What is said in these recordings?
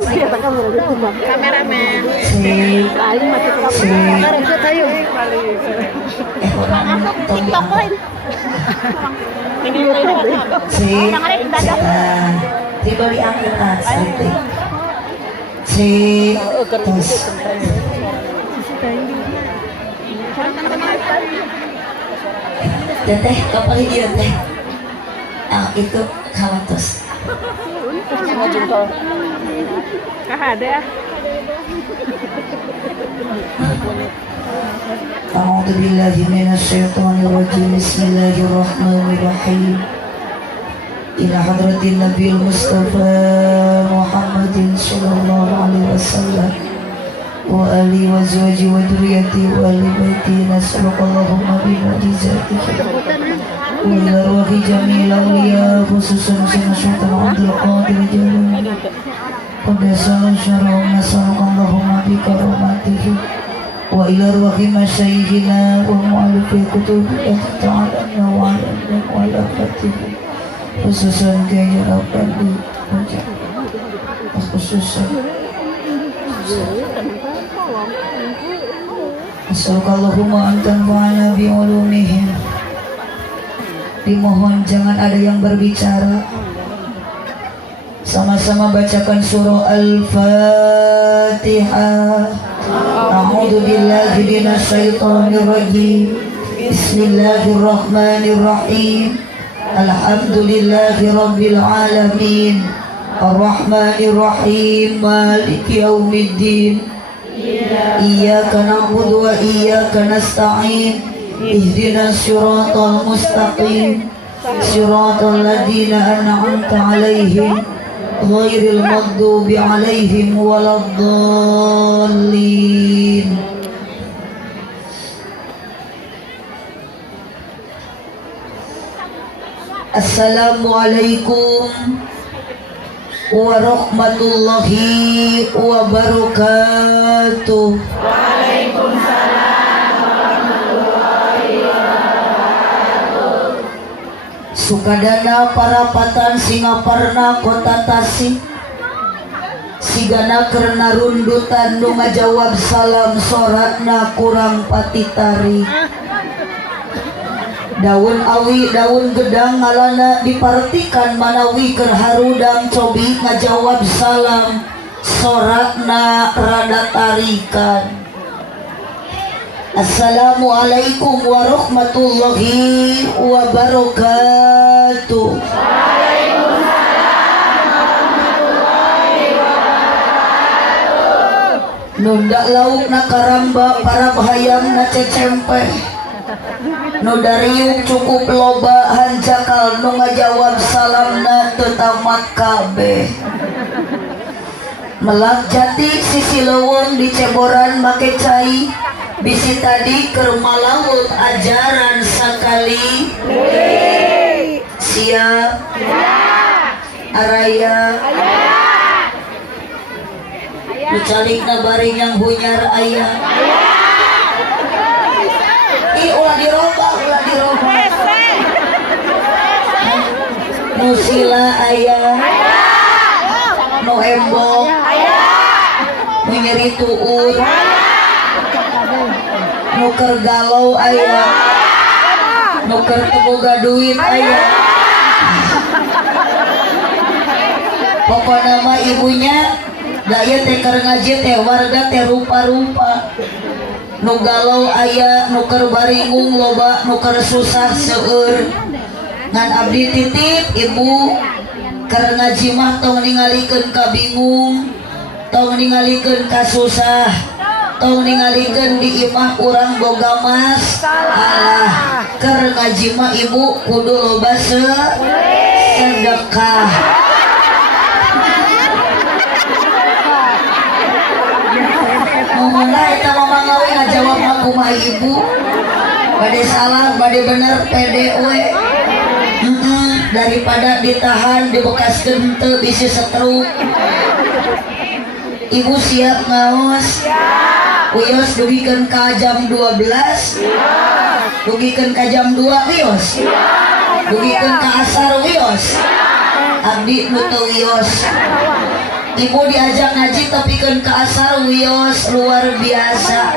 Kameramen. TikTok lain. Dibeli angkutan cantik. Terus teteh kapal dia teh. Itu kawatos. Ada. A'udzu billahi minasyaitonir rajim. Bismillahirrahmanirrahim. Ila hadratin Nabil Mustafa Muhammadin sallallahu alaihi wasallam wa alihi wa zawji wa dzurriyyati wa ali baiti nas'alukallahumma bi mu'jizatihi wa ila ruhi jamil awliya khususan sama sultan Abdul Qadir Jalil qadasana syara'u nas'alukallahumma bi karamatihi wa ila ruhi masyayikhina wa mu'allifi kutubi ta'ala wa ala fatihi khususan Kiai Rabbani khususan Assalamualaikum antanfa'ana bi'ulumihim. Dimohon jangan ada yang berbicara. Sama-sama bacakan surah Al-Fatihah. A'udzu billahi minasyaitonir rajim. Bismillahirrahmanirrahim. Alhamdulillahi rabbil alamin. Ar-Rahmanir Rahim. Maliki yaumiddin. Iyyaka na'budu wa iyyaka nasta'in. Ihdinas siratal mustaqim. Siratal ladzina an'amta 'alaihim ghairil maghdubi 'alaihim waladdallin. Assalamualaikum warahmatullahi wabarakatuh. Waalaikumsalam warahmatullahi wabarakatuh. Sukadana parapatan Singaparna kota Tasik. Sigana kerna rundutan nu ngajawab salam soratna kurang patitari. Daun awi daun gedang ngalana dipartikan manawi keur harudang cobi ngajawab salam soratna rada tarikan. Assalamualaikum warahmatullahi wabarakatuh. Waalaikumsalam warahmatullahi wabarakatuh. Nunda lauk na karamba para bahayang na cecempe. Nu dariung cukup loba hanjakal nu ngajawab salamna teu tamat kabeh. Melak jati sisi leuweung di ceboran make cai. Bisi tadi keur malaweung ajaran sakali. Siap? Araya? Nu calikna bari yang hunyar aya. Ulah dirombak. Nusila ayah, nu embok, nu nyeri tuur, nu keur galau ayah, nu keur teu boga duit ayah. Pokona mah ibunya daya teh keur ngaji teh warga teh rupa-rupa. Nu galau aya, nu keur baringung loba, nu keur susah seueur. Ngan abdi titip ibu keur ngaji mah tong ningalikeun ka bingung, tong ningalikeun ka susah, tong ningalikeun di imah urang boga mas. Alah, keur ngaji mah ibu kudu loba sedekah. Mula eta mah ngawe ngajawab mah kumaha ibu. Bade salah, bade bener pede we. Daripada ditahan dibekaskeun teu bisi setruk. Ibu siap ngaos? Wios dugikeun ka jam 12. Dugikeun ka jam 2 wios. Dugikeun ka asar wios. Abdi nu teu wios. Ibu diajak ngaji tapi kan ke asar wios luar biasa.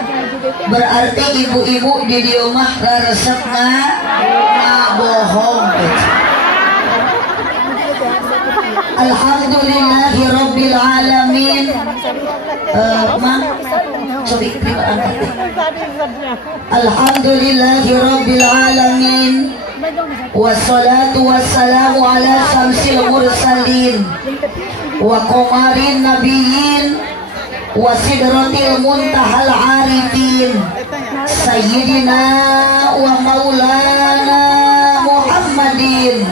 Berarti ibu-ibu di dieu mah resep bohong. Alhamdulillahi rabbil alamin. Alhamdulillahi rabbil alamin. Wassalatu wassalamu ala syamsil mursalin wa qamarin nabiyyin wa sidratil muntahal arifin sayyidina wa maulana Muhammadin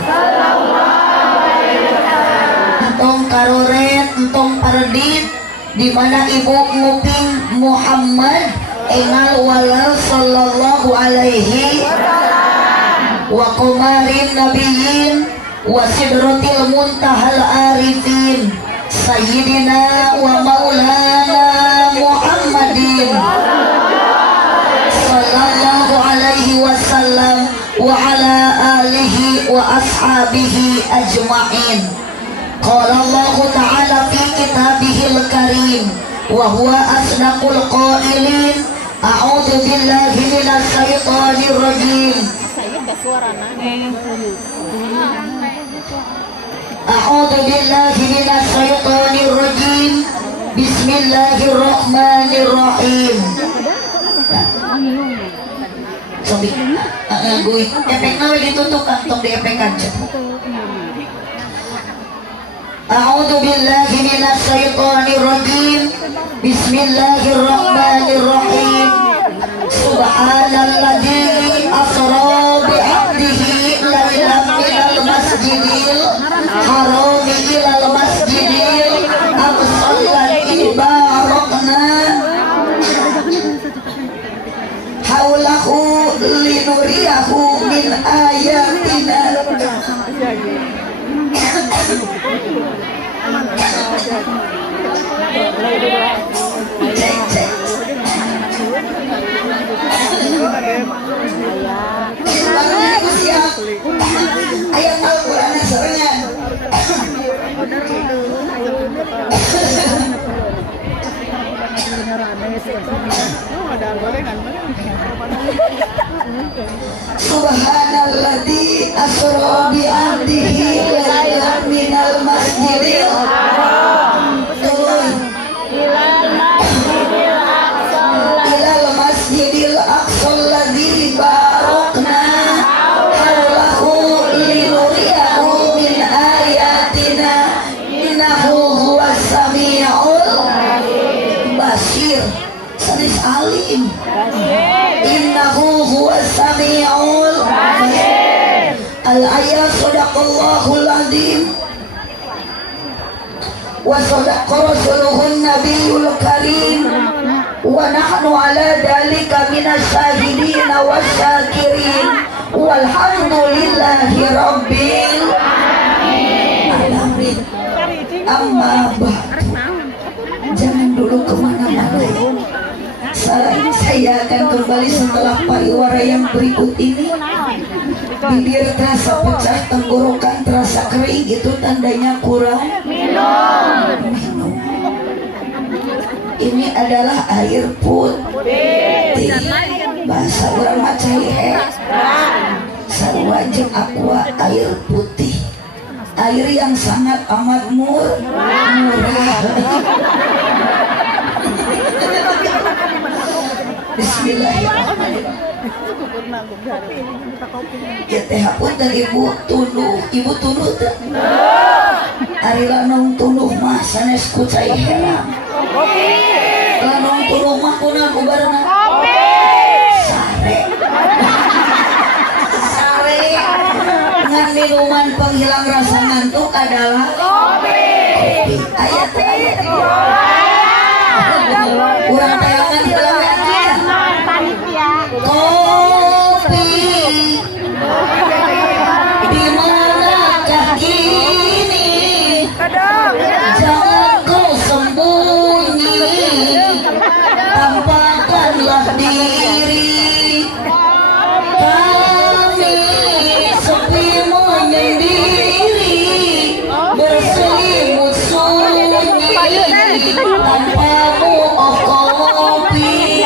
entong karoret entong pardit di mana ibu nguping Muhammad engal walal sallallahu alaihi wa qamarin nabiyyin wa sidratil muntahal arifin sayyidina wa maulana Muhammadin sallallahu alaihi wasallam wa ala alihi wa ashabihi ajma'in. Qala Allah ta'ala fi kitabihil karim wa huwa asdaqul qailin a'udzu billahi minasy syaithanir rajim. A'udzu billahi minasy syaithanir rajim. Bismillahirrahmanirrahim. Sobi, gue efeknya ditutup kantong di efek aja. A'udzu billahi minasy syaithanir rajim. Bismillahirrahmanirrahim. Subhanalladzi asra bi 'abdihi lailan minal masjidil haram ilal masjidil aqsal ladzi barakna haulahu linuriyahu min ayatina. Cek. Siap. Ayat Al-Quran serengan. Subhanalladzi asra bi 'abdihi lailan minal masjidil haram ilal masjidil aqsal ladzi barakna haulahu linuriyahu min ayatina innahu huwas samiul basir. Sanis alim. Innahu huwas samiul basir. Al-ayat sadaqallahul azim wa sadaqa rasuluhun nabiyul karim wa nahnu ala dalika minas syahidin wasyakirin walhamdulillahi rabbil alamin. Amma ba'd. Jangan dulu kemana-mana. Saya akan kembali setelah pariwara yang berikut ini. Bibir terasa pecah, tenggorokan terasa kering, itu tandanya kurang minum. Ini adalah air putih. Bahasa orang Macai sarwajeng aqua, air putih, air yang sangat amat murah. Bismillahirrahmanirrahim. Ya teh punten ibu tunduh teh. Ari lanong tunduh mah sanes ku cai heram. Lanong tunduh mah kunaon ubarna? Sare. Ngan minuman penghilang rasa ngantuk adalah kopi. Ayat. Kurang tayangan di dalam kopi di manakah kini, jangan kau sembunyi, tampakkanlah diri. Kami sepi menyendiri, berselimut sunyi tanpamu oh kopi.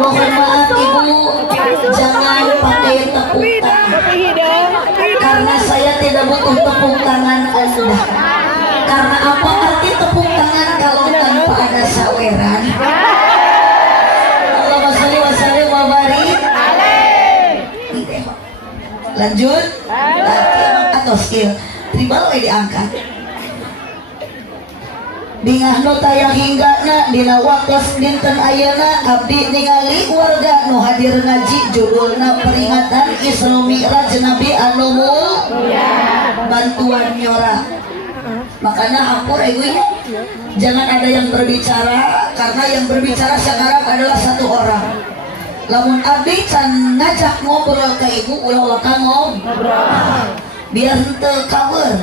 Mohon maaf ibu, jangan pakai tepuk tangan karena saya tidak butuh tepuk tangan Anda. Karena apa arti tepuk tangan kalau tanpa ada saweran? Allahumma sholli wa sallim wa barik. Lanjut lagi atau skill tribal diangkat bingah nu tayang hinggana dina waktos dinten ayeuna abdi ningali warga nu hadir ngaji judulna peringatan Isra Mi'raj Nabi anu bantuan nyora. Makanya hampur egunya jangan ada yang berbicara karena yang berbicara sekarang adalah satu orang. Lamun abdi can ngajak ngobrol ke ibu ulah wakang ngobrol biar henteu kawer.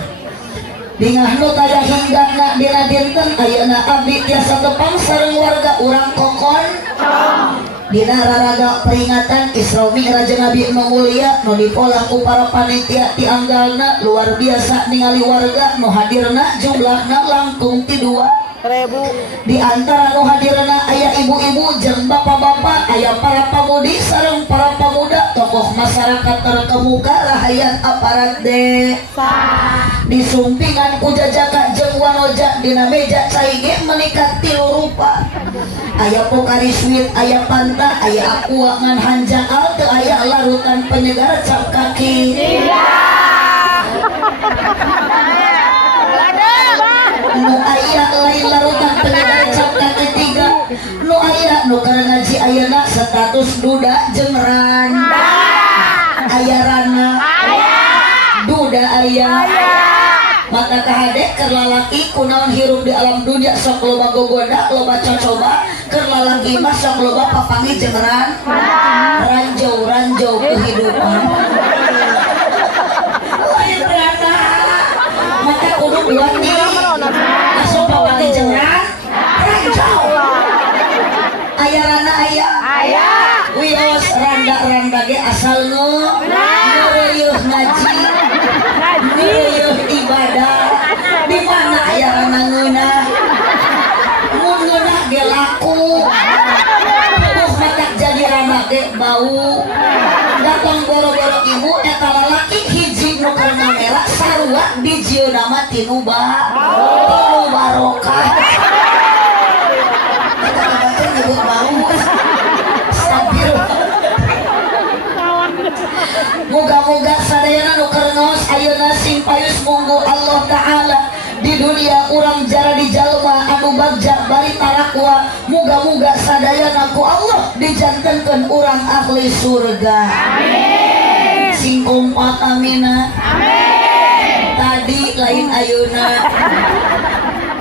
Bingah nu tayang hinggana dina dinten ayeuna abdi tiasa tepang sareng warga urang kokon dina raraga peringatan Isra Mi'raj Nabi nu mulia nu dipolah ku para panitia ti anggalna luar biasa ningali warga nu hadirna jumlahna langkung ti 2.000. Di antara nu hadirna aya ibu-ibu jeung bapak-bapak, aya para pamudi sareng para pemuda, tokoh masyarakat terkemuka, rahayan aparat desa. Disumpingan ku jajaka jeung wanoja dina meja cai ge meunikat 3 rupa. Aya pokari sweet, aya panta, aya aqua ngan hanjaal, teu aya larutan penyegar cap kaki. Nu aya lain larutan penyegar cap kaki 3. Nu aya nu keur ngaji ayeuna status duda jeung randa. Aya rana, duda aya. Mata kahade keur lalaki kunaon hirup di alam dunia sok loba gogoda loba cocoba, keur lalaki mah sok loba papangi jeung ranjau kehidupan. Lain rana mata kudu duati masuk papangi jeung ranjau. Aya rana aya wios randa ge asal ngeureuh ngaji ngeureuh ibadah. Di mana aya rana ngeunah mun ngeunah ge laku terus matak jadi rana ge bau. Datang boro-boro ibu eta lalaki hiji nu keur ngamela sarua dijieuna mah tinu barokah. Eta baca nyebut bau. Moga-moga sadayana nu keur ngaos ayeuna sing payus monggo Allah Ta'ala di dunia urang jara di jalma anu bagja bari tarakwa. Moga-moga sadayana ku Allah dijantenkeun urang ahli surga. Amin. Sing kompak amina. Amin. Tadi lain ayeuna.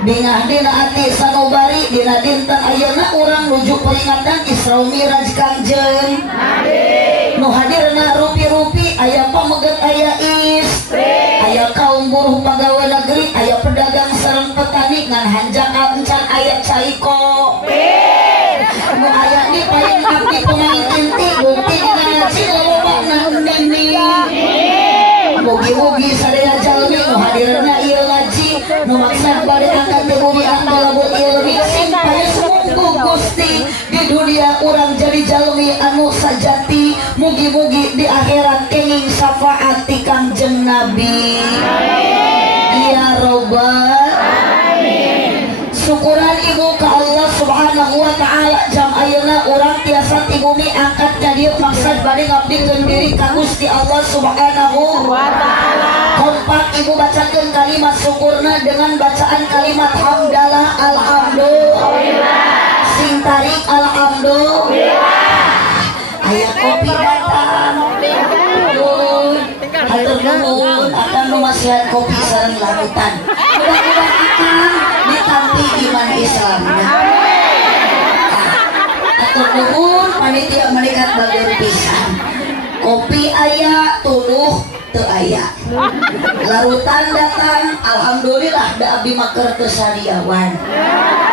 Bingah dina ati sanubari dina dinten ayeuna urang nuju peringatan Isra Mi'raj Kangjeng Nabi. Nu hadirna rupi-rupi aya pameget aya istri, aya kaum buruh pagawe negeri, aya pedagang sareng petani ngan hanjang encan aya cai kopi. Nu aya di paling abdi pemain inti bukti dina ngaji lolobana nini. Mugi-mugi sadaya jalmi nu hadirna ieu ngaji nu maksud bari angkat ti bumi anggalabut ilmi sing payus munggu Gusti di dunia urang jadi jalmi anu sajati. Mugi-mugi di akhirat kenging syafaat ti Kangjeng Nabi. Amin. Ya Rabbal Alamin. Syukuran ibu ka Allah Subhanahu wa Ta'ala jam ayeuna urang tiasa ti bumi angkat jadi maksud bade ngabdikeun diri ka Gusti Allah Subhanahu wa Ta'ala. Kompak ibu bacakeun kalimat syukurna dengan bacaan kalimat hamdalah alhamdulillah. Sing tarik alhamdulillah. Aya kopi datang. Hatur nuhun akan numasihat kopi sareng larutan. Mudah-mudahan akan ditampi iman Islamnya. Hatur nuhun panitia melihat bagian pisan. Kopi aya, tuluh teu aya. Larutan datang, alhamdulillah da abdi maker teu sadiawan.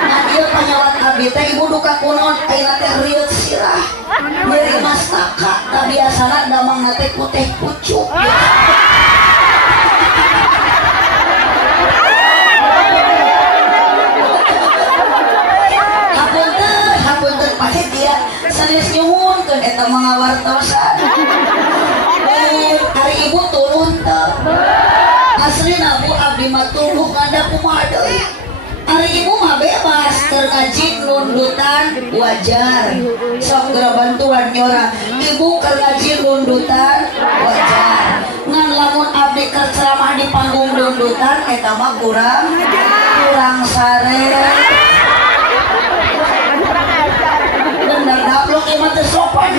Nah ieu panyawat abdi teh ibu duka kunaon ayeuna teh rieuh sirah. Nyeri mastaka, tak biasana damang nate putih pucuk. Kudu ngada kumaha deui. Ari ibu mah bebas keur ngaji nundutan wajar. Sok geura bantuan nyora. Ibu keur ngaji nundutan wajar. Ngan lamun abdi keur ceramah di panggung nundutan eta mah kurang sare. Bener dablok ieu mah teu sopan.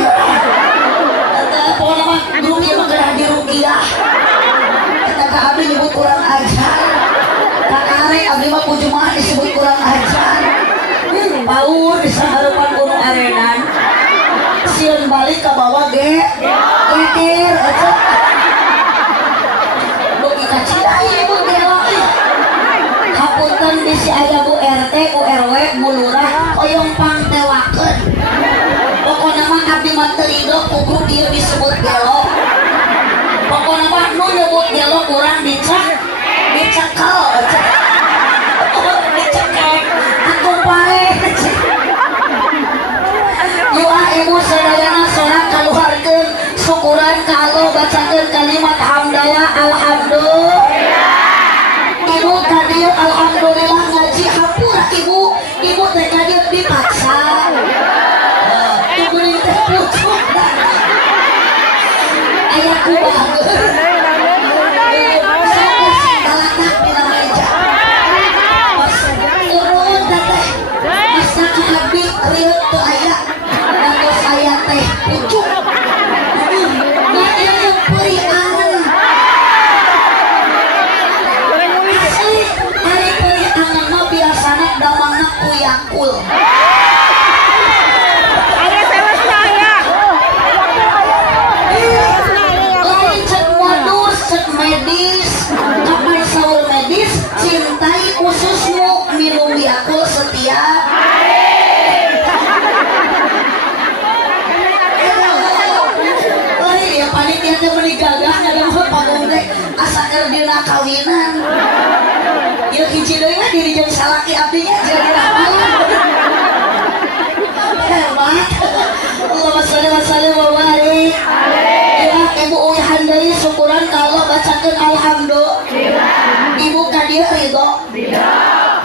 Eta pokona mah guru ieu mah geura diruqyah. Eta ka abdi nyebut kurang ajar. Kakare abdi mah kujumaha disebut kurang ajar. Paur di saharepan gunung arenan. Sieun balik ka bawah getir aja. Beuki ka Cidayu ibu gelo. Hapunten bisi aya Bu RT, Bu RW, Bu Lurah hoyong pangtewakeun. Pokona mah abdi mah teu ridho ku grup ieu disebut gelo. Pokona mah nu nyebut gelo kurang dicekel aja. Dicekek aku pae. Yuk ibu sadayana sorak kaluharkeun syukuran ka Allah bacakeun kalimat hamdaya alhamdulillah. Ibu kadieu alhamdulillah ngaji hampura ibu teh kadieu dipaksa. Teu geuning teh pucuk. Aya kubageun. Riut tuh ayah nangos ayah teh pucuk nggak ada periangan asli hari periangan mah biasanya damangna kuyakul lain cek modus cek medis kapan sahur medis cintai ususmu minum yakul setiap panitia teh meuni gagah ngadang panggung teh asa keur dina kawinan. Ieu hiji deui mah diri jeung salaki abdinya jadi rapalan. Hebat. Allahumma shalli wa sallim wa barik. Ya ibu uyahan deui syukuran ka Allah bacakeun alhamdulillah. Ibu ka dieu ridho?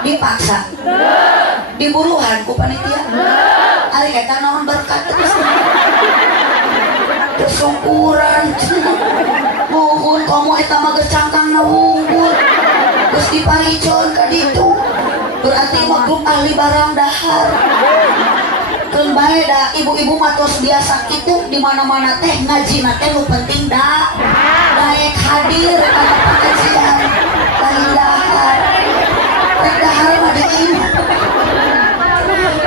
Dipaksa? Diburuhan ku panitia? Ari eta naon berkat terus. Syukuran mohon kamu eta mah geus cangkangna wunggul geus diparicoen ka ditu berarti mah grup ahli barang dahar keun bae da ibu-ibu mah tos biasa kitu di mana-mana teh ngajina teh nu penting da daek hadir kana pengajian lain dahar rek dahar mah dieu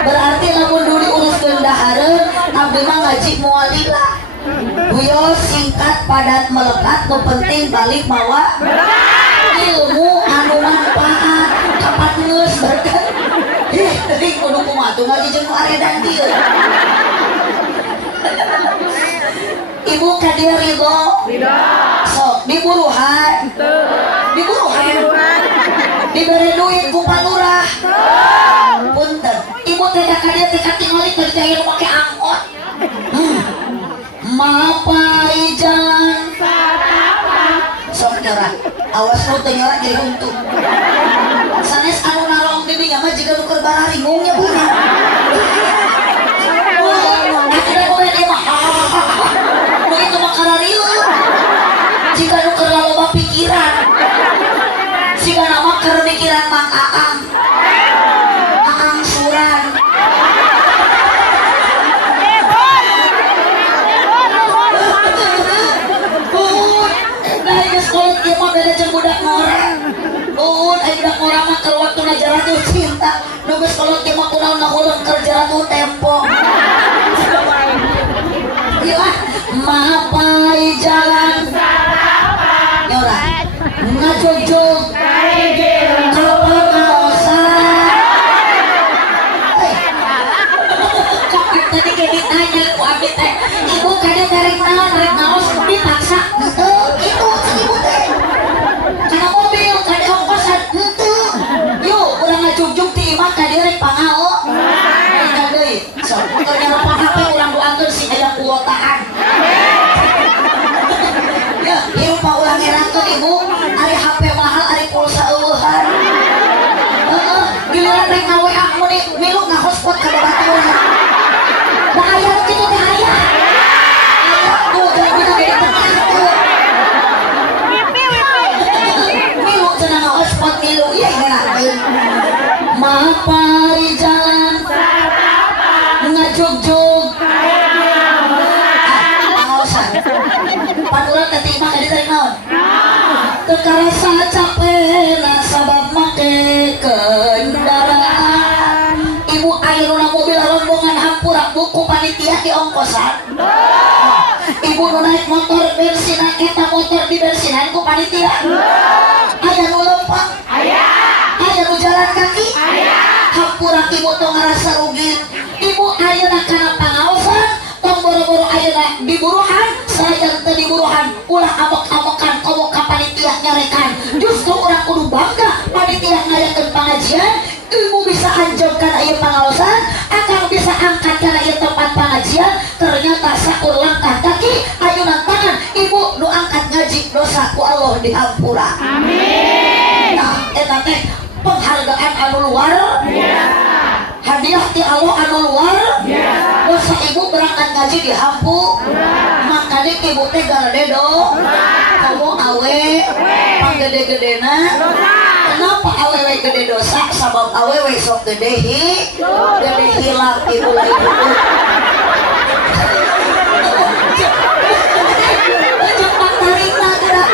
berarti lamun dulu uruskeun dahareun abdi mah ngaji mualilah. Buyo singkat padat melekat nu penting balik mawa ilmu anu manfaat kapat geus berkat teuing kudu kumaha tuh ngaji jeung nu aredan dieu. Ibu ka dieu ridho? Sok diburuhan? Diberi duit ku palurah? Punten ibu teh ka dieu teh katingali teh teh make angkot. Mapai jalan sok nyora awas lu teh nyora jadi untung sanes anu narong di dinya mah jiga nu keur bararingungnya bunga akhirnya gue dia mah begitu mah karariu jika nu keur loba pikiran jika nama keur mikiran Mang Aang suran sekolah dia mah beda jeung budak ngorang. Aya budak ngorang mah keur waktuna jaratuh cinta. Nu geus kolot dia mah kunaon ngahulun keur jaratuh tempo. Ieu mapai jalan nyora ngajojog kapal kaosan. Tadi kayak ditanya ku abdi teh, ibu kada tarik naos dipaksa. Itu ibu teh. Kana mobil kada ongkosan henteu. Yuk urang ngajugjug ti imah ka dieu rek pangao. Ayeuna deui. Sok keur nyarapang HP urang doakeun si aya kuotaan. milu nga hotspot ka babati mo na. Bahaya gitu bahaya. Tuh jangan gitu gede tertentu. Milu cenah nga hotspot milu iya ngerakeun. Mapari jalan ngajog-jog. Ngaosan. Panduran ketimah jadi tarik naon. Kekarasa capena sabab make kendaraan. Ibu ayeuna mobil rombongan hampura buku panitia di ongkosan. Ibu nu naik motor bensinan eta motor di bensinan ku panitia. Aya nu lempang. Aya nu jalan kaki. Hampura ibu tong ngarasa rugi. Ibu ayeuna kana pangaosan tong boro-boro ayeuna diburuhan sajan teu diburuhan ulah amok-amokan komo ka panitia nyarekan. Justru urang kudu bangga panitia ngayakeun pengajian. Ibu bisa anjongkan ieu pangaosan, akang bisa angkat kana ieu tempat pengajian. Ternyata sakur langkah kaki ayunan tangan ibu nu angkat ngaji dosa ku Allah dihampura. Amin. Nah, eta teh penghargaan anu luar biasa. Hadiah ti Allah anu luar biasa. Dosa ibu berangkat ngaji dihampu. Makanya ibu teh garadedo. Kamu awe panggede-gedena. Kenapa awewe gede dosa? Sabab awewe sok gede hilang ibu lagi dulu. Jepang tarik lah gerak.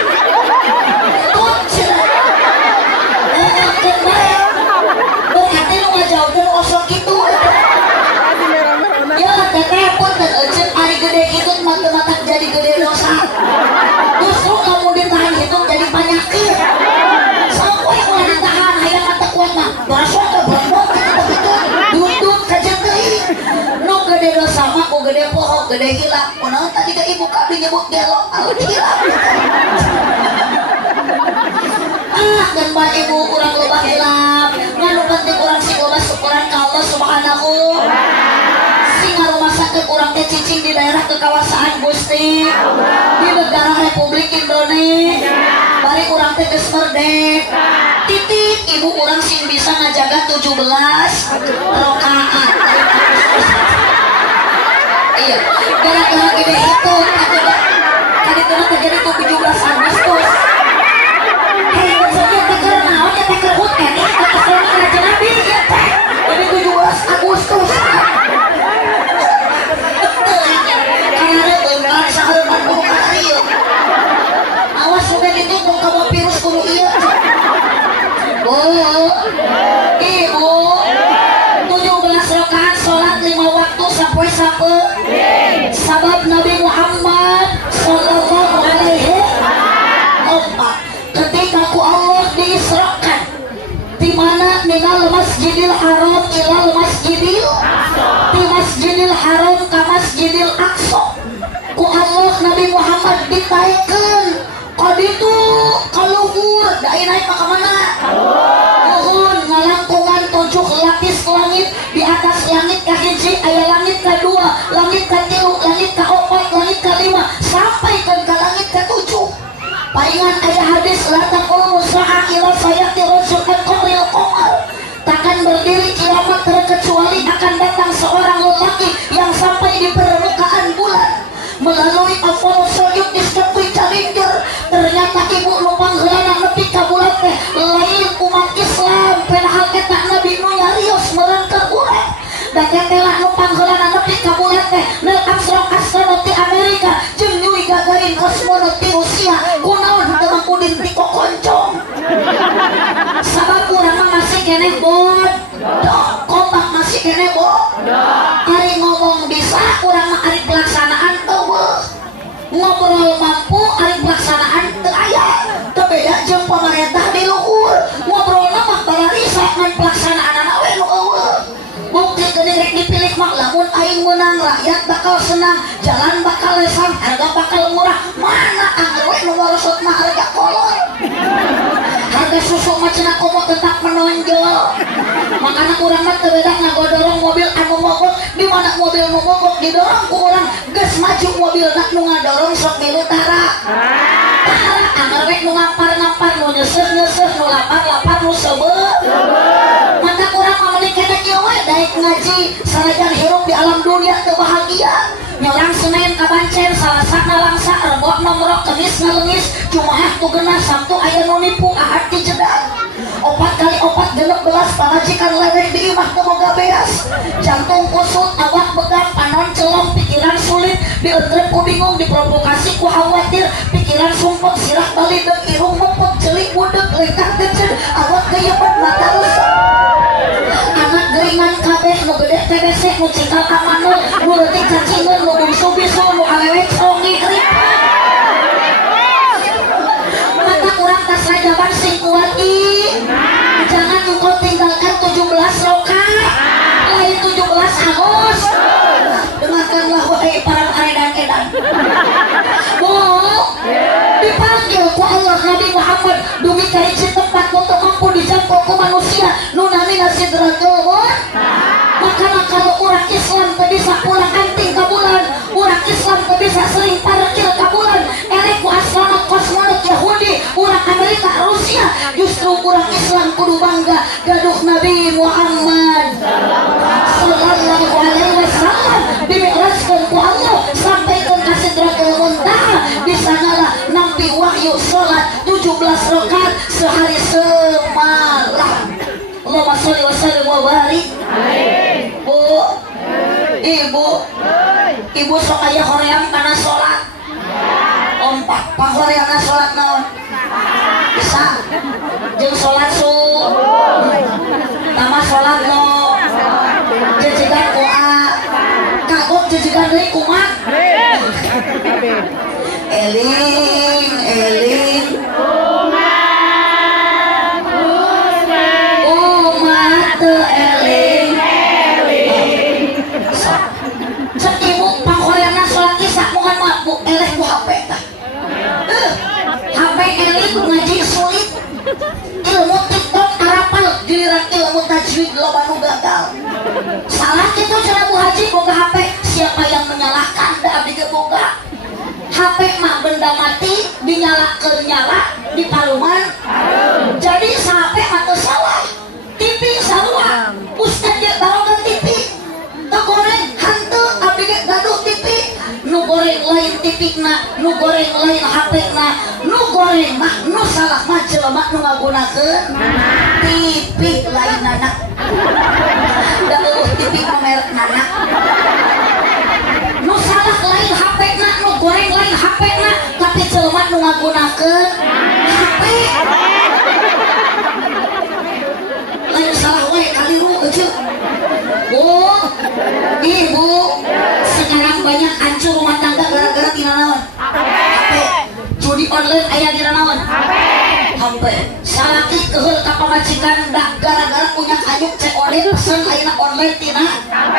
Berarti lu ngajauh dan osok gitu. Ya teteh pun dan ecet ari gede itu mata-mata jadi gede dosa. Justru kamu ditahan hitung jadi penyakit. Sampai ulah ditahan hayang mata kuat mah. Dosa ke bondok gitu. Duduk kajeteuy. Nu gede dosa mah ku gede pohon gede hilang. Kunaon tadi ka ibu kabeh nyebut gelok hilang. Dan bae ibu urang loba hilap. Nganu penting urang sing loba syukuran ka Allah Subhanahu. Sing ngarumasakeun urang teh cicing di daerah kekuasaan Gusti. Di negara Republik Indonesia. Bari urang teh geus merdeka. Titik ibu urang sing bisa ngajaga 17 rakaat. Iya, gara-gara gede itu kadang-kadang terjadi 17 Agustus. Jadi 17 Agustus. Karena benar sahur 40 hari. Awas sudah ditunggu kamu virus kudu iya. Bu, ibu, 17 rakaat sholat 5 waktu sampai sape. Sabab Nabi Muhammad Sallallahu Alaihi Wasallam ketika ku Allah diisrakan di mana minal masjidil haram ilal masjidil di masjidil haram ka masjidil aqsa ku Allah Nabi Muhammad ditaikeun kaditu kaluhur dai naik maka mana nuhun ngalangkungan 7 lapis langit di atas langit kahiji aya langit kedua langit katilu langit kaopat langit kelima sampai ke langit ketujuh. Palingan ada hadis la taqulu sa'a ila sayati rajulun qamril qamar. Takkan berdiri kiamat terkecuali akan datang seorang lelaki yang sampai di permukaan bulan melalui afal sujud di sekui calinger. Ternyata ibu lupang heulana nepi ka bulan teh lain umat Islam padahal eta nabi nu nyarios meureun ka urang. Da tetelah lupang heulana nepi ka bulan teh Neil Armstrong astronot di Amerika jeung Yuri Gagarin kosmonot di Rusia. Kunaon teu mangkudin ti kokoncong. Sabab urang mah masih keneh bodoh, kompak masih keneh bodoh. Ari ngomong bisa, urang mah ari pelaksanaan teu ngobrol mampu, ari pelaksanaan teu aya. Teu beda jeung pamarentah di luhur. Ngobrolna mah bararisa ngan pelaksanaanna we nu eueuh. Bukti gede rek dipilih mah lamun aing menang rakyat bakal senang, jalan bakal lesan, harga bakal murah. Mana anggar we nu warosot mah harga kolot. Harga susu mah cenah komo tetap menonjol. Makana urang mah teu beda ngagodorong mobil anu mogok, di mana mobil nu mogok didorong ku urang geus maju mobilna nu ngadorong sok milu tara. Anggar we nu ngampar-ngampar, nu nyeuseut-nyeuseut, nu lapar-lapar, nu seubeuh. Maka urang mah mending keneh kieu we daek ngaji sanajan hirup di alam dunia teu bahagia nyorang Senin kabancen Salasana langsa Rebo nomrok Kemis ngalengis Jumaah tu genah Sabtu aya nu nipu Ahad ti jedag 4 kali 4 16 pamajikan leleh di imah teu boga beas jantung kusut awak begang panon celong pikiran sulit dieutrep ku bingung diprovokasi ku khawatir pikiran sumpek sirah bali dan irung mempet celik budek lengkah kecil awak gayepan mata rusak anak geringan kabeh nu gede TBC nu cikal kamanul nu leutik cacingeun nu bungsu bisu nu awewe congi krip mata kurang tas rajaban sing kuat jangan engkau tinggalkan 17 rokaat lain 17 Agustus dengarkanlah wahai para aredan edan Bu dipanggil ku Allah Nabi Muhammad dugi ka hiji tempat nu teu mampu dijangkau ku manusia nu namina Sidratul Muntaha kalau orang Islam teu bisa pulang anting ka bulan orang Islam teu bisa sering parkir ka bulan elek ku asrama kosmonaut Yahudi orang Amerika Rusia justru orang Islam kudu bangga gaduh Nabi Muhammad sallallahu alaihi wasallam dimi'rajkeun ku Allah sampaikan ka Sidratul Muntaha di sanalah nampi wahyu salat 17 rakaat sehari semalam. Allahumma sholli wa sallim wa barik. Bu, ibu sok aya hoream kana salat. Ompak pahoreana salat naon? Bisa. Jeung salat tama salat no. Jejegan ku kagok jejegan deui kumat. Eling umat teu eling cek ibu panghoreana salat isya moga mah bu eleh ku HP tah HP eling ngaji sulit ilmu TikTok arapal giliran ilmu tajwid loba nu gagal salah kitu cenah Bu Haji boga HP siapa yang menyalahkan da abdi ge boga HP mah benda mati dinyalakeun nyala di paluman jadi HP mah teu salah TV sarua ustad ge barogan TV teu goreng hanteu abdi ge gaduh TV nu goreng lain TV-na nu goreng lain HP-na nu goreng mah nu salah mah jelema nu ngagunakeun TV lain anak da eueuh TV nu merek anak nu salah lain HP-na nu goreng lain HP-na tapi jelema nu ngagunakeun HP lain salah we kaliru eueuh Bu ibu sekarang banyak hancur rumah tangga gara-gara tina naon HP judi online aya dina naon HP salaki keheul ka pamajikan da gara-gara punya anyuk COD pesen ayeuna online tina HP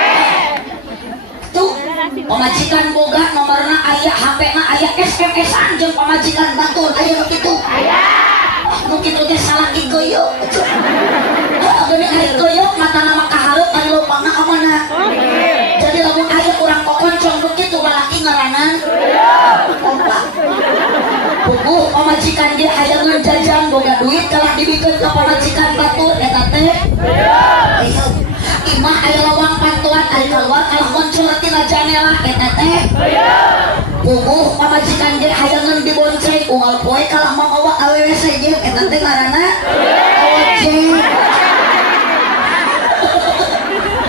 tuh pamajikan boga nomorna aya HP-na aya SMS-an jeung pamajikan batur aya nu kitu aya nu kitu teh salaki goyok geuning ari goyok mata nama kaharup ari lupangna ka mana jadi lamun aya urang kokoncong nu kitu balaki ngaranan kompak puguh pamajikan dia hayangan jajan boga duit kalah dibikeun ka pamajikan batur eta teh imah aya lawang pantuan ari keluar kalah muncul tina janela eta teh puguh pamajikan dia hayangan dibonceng unggal poe kalah mamawa awewe sejeung eta teh ngaranna ojek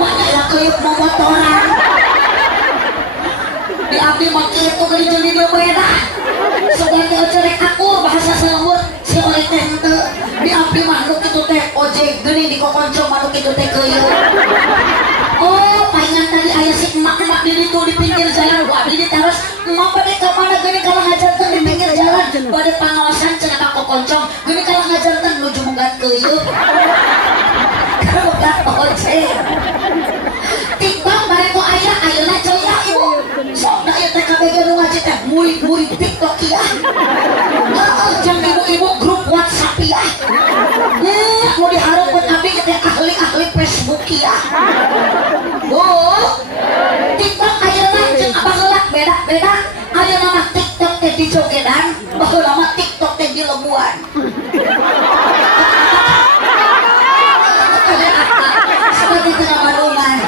mana ya keup momotoran di abdi mah kitu geus jadi dia beda sebagai ojek aku bahasa selembut si oleh teh henteu di abdi mah nu kitu teh ojek geuning di kokoncong mah nu kitu teh keuyeut oh paingan tadi aya si emak-emak di ditu di pinggir jalan gua abdi ditaros emak bade ka mana geuning kalah ngajanten di pinggir jalan bade pangaosan cenah ka kokoncong geuning kalah ngajanten nuju munggat keuyeut bukan ojek TikTok bareko aya ayeuna celia ibu sok da ieu teh KBG nu ngaji teh murid-murid TikTok ieu heeh jeung ibu-ibu grup WhatsApp ieu nu dihareupeun abdi teh ahli-ahli Facebook ieu Bu TikTok ayeuna jeung abang heula beda-beda ayeuna mah TikTok teh di jogedan baheula mah TikTok teh di lebuan seperti tengah manungan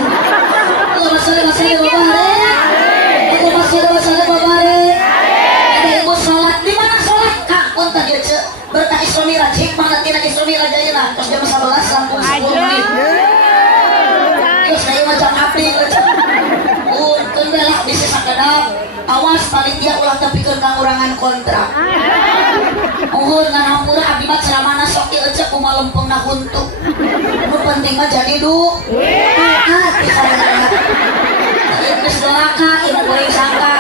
cermin aja ya nah. Terus jam 11 sampai 10 menit. Terus kayak macam abdi. Kendala bisa sakedap. Awas panitia ulah tepikeun kangurangan kontrak. Uhur ngan hampura abdi mah ceramana sok ieu cek kumaha lempengna huntu. Nu penting mah jadi du. Geus doaka ibu goreng sangka.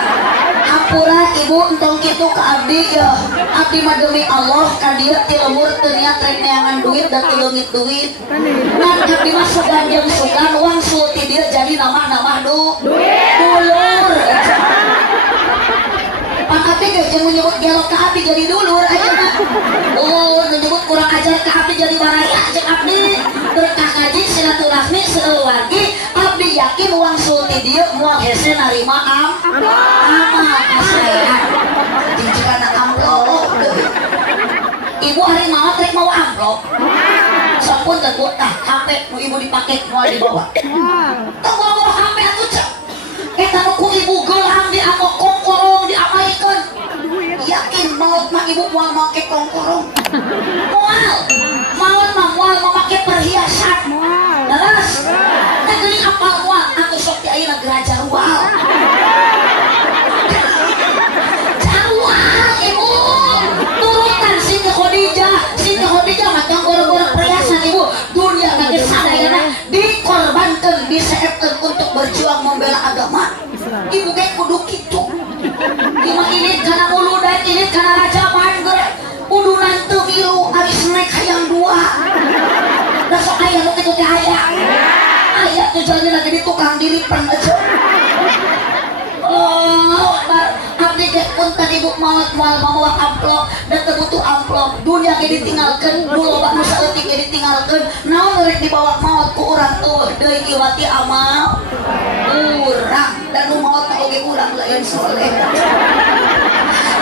Hampura ibu entong kitu ka abdi ya. Abdi mah demi Allah ka dieu ti lembur teu niat rek neangan duit da teu leungit duit. Ngan abdi mah sugan jeung sugan wangsul ti dieu jadi nama-nama dulur. Pak abdi ge jeung menyebut gelok ka abdi jadi dulur ayeuna. Menyebut kurang ajar ka abdi jadi baraya jeung abdi. Berkah ngaji silaturahmi seuwargi abdi yakin wangsul ti dieu moal hese narima amal kasaean. Jika amplop ibu hari maot rek mau amplop sampun teguh tah HP nu ibu dipake mau dibawa tong bawa HP atuh cek eta nu ku ibu geulhang di amok kongkorong diapaikeun yakin maot mah ibu moal make kongkorong moal maot mah moal make perhiasan terus teh geuning apal moal aku sok ti ayeuna geraja rual Siti Khadijah macam orang-orang perhiasan ibu dunia bagi sadayana dikorbankan diseepkan untuk berjuang membela agama ibu kayak kudu gitu lima ini karena ulu dan ini karena raja bangger kudu nanti milu abis naik hayang dua dasok ayah lu itu teh ayah tujuannya lagi di tukang dilipan aja abdi ge punten ibu maot moal mamuak amplop dan tebutuh amplop dunia ge ditinggalkeun dulu bak nu saeutik ge ditinggalkeun naon rek dibawa maot ku urang teuh deui iwati amal urang dan nu maot teh oge urang lain soleh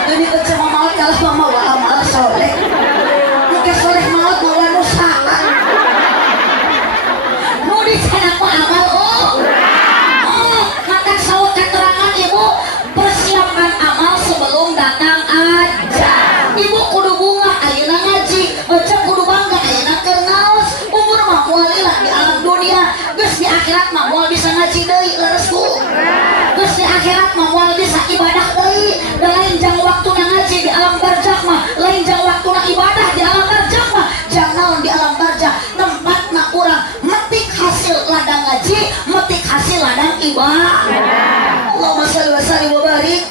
jadi baca maot kalau mamawa amal soleh nu ge soleh maot bawa nu saha nu dicana ku amal maka sawat keterangan ibu persiapkan amal sebelum datang aja ibu kudu bunga ayeuna ngaji baca kudu bangga ayeuna keur ngaos umur mah moal lila di alam dunia geus di akhirat mah moal bisa ngaji deui leresku geus di akhirat mah moal bisa ibadah deui da lain jang waktuna ngaji di alam barzakh mah lain jang waktuna ibadah di alam barzakh mah jang naon di alam barzakh tempatna urang metik hasil ladang ngaji metik hasil ladang ibadah Allahumma shalli wa sallim wa barik.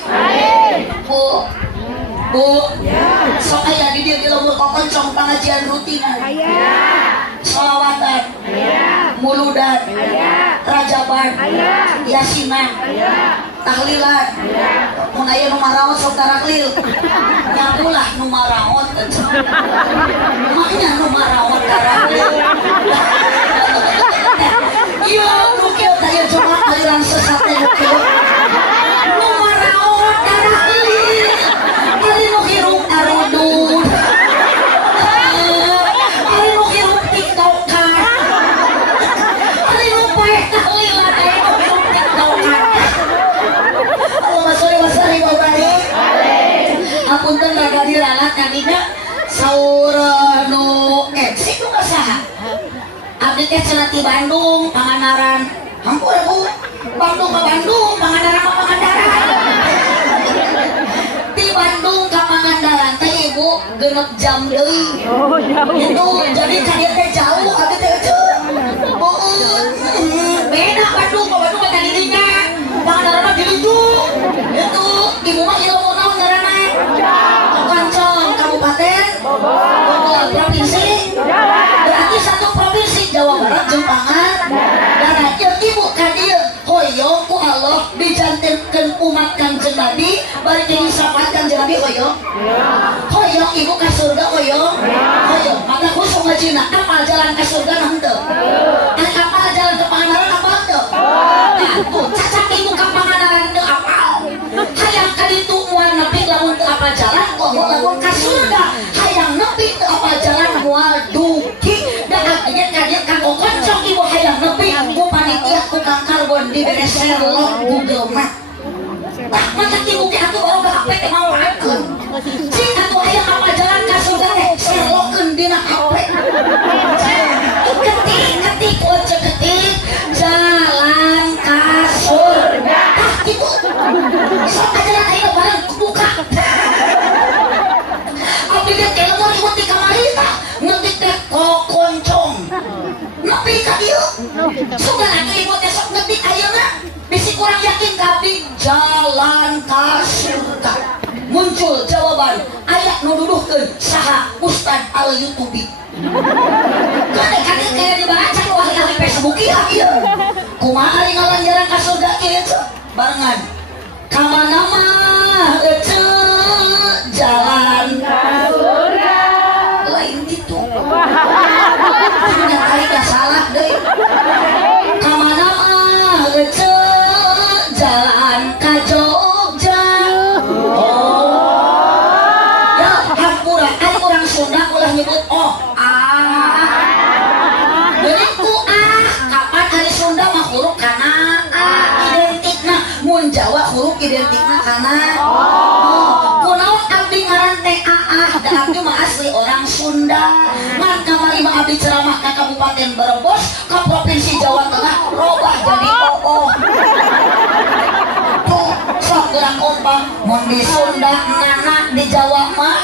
Bu, sok aya di dieu di lembur kokoncong pengajian rutin. Sholawatan, muludan, rajaban, yasinan, tahlilan. Mun aya nu maraos sok taraklil. Nyapulah nu maraos. Maknya nu maraos taraklil. Ieu nu kieu teh coba aliran sesat teh nu kieu. Nu maraos taraklil. Ari nu hirup arudun. Ari nu hirup tiktokan. Ari nu pae tahlilan ari nu hirup tiktokan. Allahumma sholli wa sallim wa barik. Apunten rada diralat kanina saur nu eksis nu kasaha. Abdi teh cenah ti Bandung Pangandaran. Hampura Bu. Bandung ka Bandung, Pangandaran ka Pangandaran. Ti Bandung ka Pangandaran teh ibu genep jam deui. Oh, jauh. Itu jadi ka dieu teh jauh abdi teh Bu. Beda Bandung ka Bandung teh dirinya. Pangandaran mah diluju. Itu ibu mah ilmu naon ngaranna? Kancong Kabupaten Bogor provinsi. Berarti satu provinsi Jawa Barat jeung Pangandaran. Ibu ka dieu hoyong ku Allah dijantenkeun umat Kanjeng Nabi bari dihisapkan Kanjeng Nabi hoyong. Hoyong ibu ka surga hoyong. Hoyong. Maka kusung ngajina apal jalan ka surga nah henteu. Ari apal jalan ke Pangandaran apal henteu. Nah, tuh cacak ibu ka Pangandaran teu apal. Hayang ka ditu moal nepi lamun teu apal jalan kok lamun ka surga hayang nepi teu apal jalan moal dugi. Da akhirnya kadieu kanggo koncong ibu hayang nepi ku panitia ku Kang Karbon di beres Sherlock Google Map. Nah, maka ibu ke atuh baru ke HP teh mau akeun. Si atuh hayang apal jalan ka surga teh Sherlockeun dina HP. Sudah lagi imutnya sok ngetik ayeuna bisi kurang yakin kabeh jalan ka surga. Muncul jawaban ayat nu duduhkeun saha Ustad Al-Yutubi. Kadang-kadang kayak dibaca ku ahli Facebook ieu. Kumaha ari ngalanjaran ka surga kieu barengan. Ka mana mah jalan ka surga. Lain gitu. Ternyata ida salah deui. Ka mana mah jalan ka Jogja. Ya, hampura ari urang Sunda ulah nyebut jadi ku kapan ari Sunda mah huruf kana identikna mun Jawa huruf identikna kana kunaon abdi ngaran teh da abdi mah asli orang Sunda ngan kamari mah abdi ceramah ka Kabupaten Brebes ka Provinsi Jawa Tengah robah jadi tuh sok gerak kompak mun di Sunda nana di Jawa mah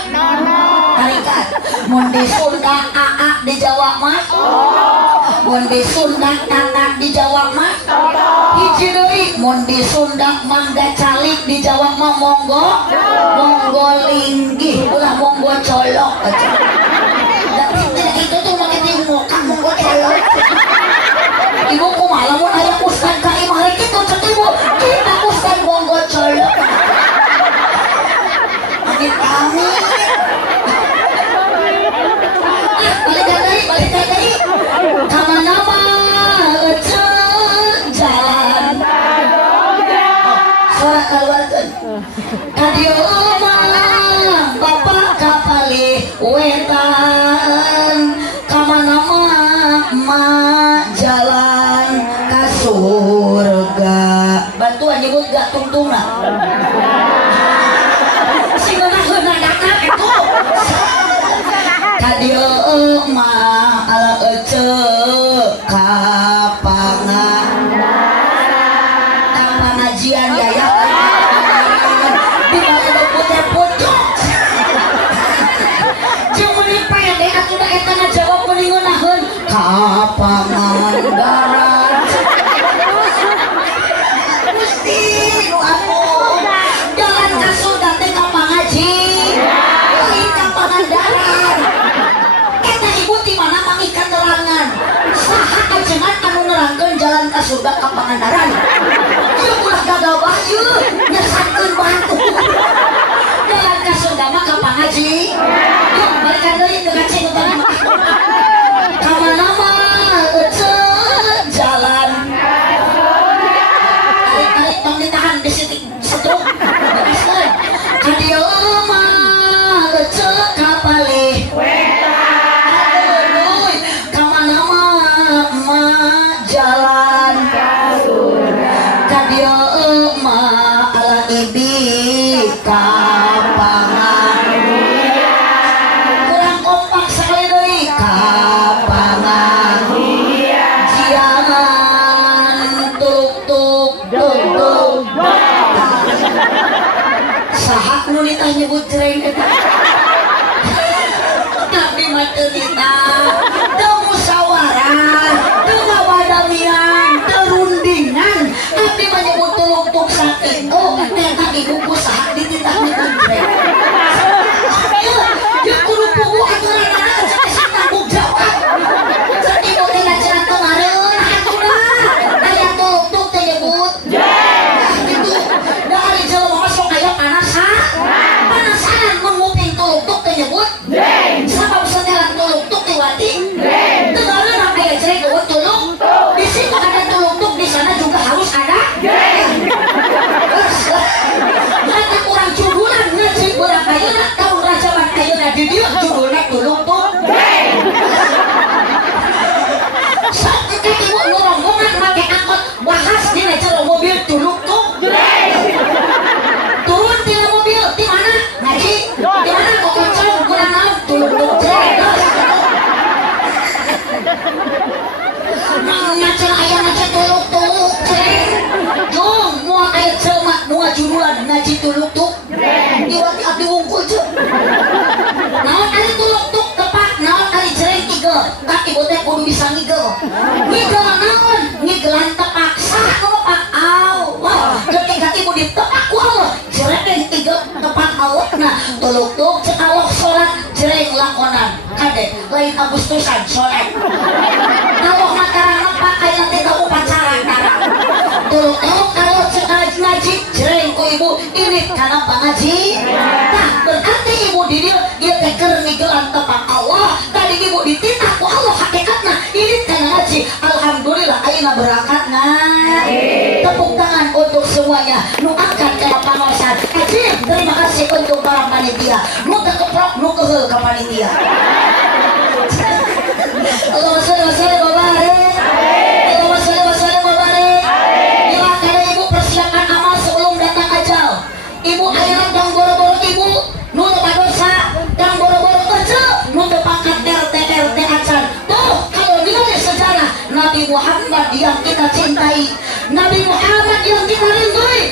tarikat mun di Sunda di Jawa mah mun di Sunda tata di Jawa mah hiji deui mun di Sunda mangga calik di Jawa mah monggo linggih ulah monggo colok aja tapi tidak itu tuh make tingokan monggo colok ibu kumaha lamun aya ustad ka imah rek kitu cek ibu kita ustad monggo colok amit amit balik dari kamana mah jalan suara keluarkan kadieu mah bapak kapali wetan kamana mah jalan ka surga bantuan nyebut gak tungtungna singeuna heunadana itu kadieu mah ala ka pengajian ya di mana puter-puter jeung meuni pede atuh da eta ngajawab meuning ngeunaheun ka Pangandaran Gusti nu agung jalan ka surga teh ka pangaji lain ka Pangandaran eta ibu ti mana mangi katerangan saha ajengan anu nerangkeun jalan ka surga ka Pangandaran ieu ulah gagabah ieu nyesatkeun batu jalan ka surga mah ka pangaji yuk balikan deui teu gacing utama ka mana mah jalan tarik tong ditahan di situ setruk bereskeun ka dieu mah ka palih jalan ka dieu mah ala ibi ka kurang kompak sekali deui ka jiangan tuk saha nu ditah nyebut cereng eta tapi mah teu ditah teu musyawarah teu ngawadamian teu rundingan tapi mah nyebut tuluk-tuluk sakitu eta ibu kusaha dititah nyebut cereng ya kudu pugu aturanana cenah sing tanggung jawab cek ibu teh ngajaran kemarin hatuna aya tuluk-tuluk teh nyebut gitu dari jelema masuk aya panasanan mun nguping tuluk-tuluk teh nyebut sabab setelan tuluk-tuluk diwati Ngigelan naon? Ngigelan terpaksa kamu pak Allah. Ketika ibu ditepak ku Allah, jereng tiga tepak Allah. Nah, tuluk-tuluk cek Allah sholat, jereng lakonan. Kade, lain Agustusan sholat. Allah makaran apa kayak nanti kamu pacaran narang. Tuluk-tuluk Allah cek ngaji, jereng ku ibu ini karena ngaji. Nah, berarti ibu di dia teker ngigelan tepak Allah. Tadi ibu dititak ku Allah hakikatnya ini karena ngaji. Alhamdulillah ayeuna berakatna. Tepuk tangan untuk semuanya. Nu angkat ke panosan. Ajib, terima kasih untuk para panitia. Nu kekeprok, nu keheul ka panitia. Allahumma sholli wa sallim wa barik. Allahumma sholli wa sallim wa barik. Silakan ibu persiapkan amal sebelum datang ajal. Ibu ayeuna tong boro-boro ibu nu loba dosa, tong boro-boro kerja, nu teu pangkat RT acan. Tuh, kalau dilihat sejarah Nabi Muhammad yang kita cintai, Nabi Muhammad yang kita rindui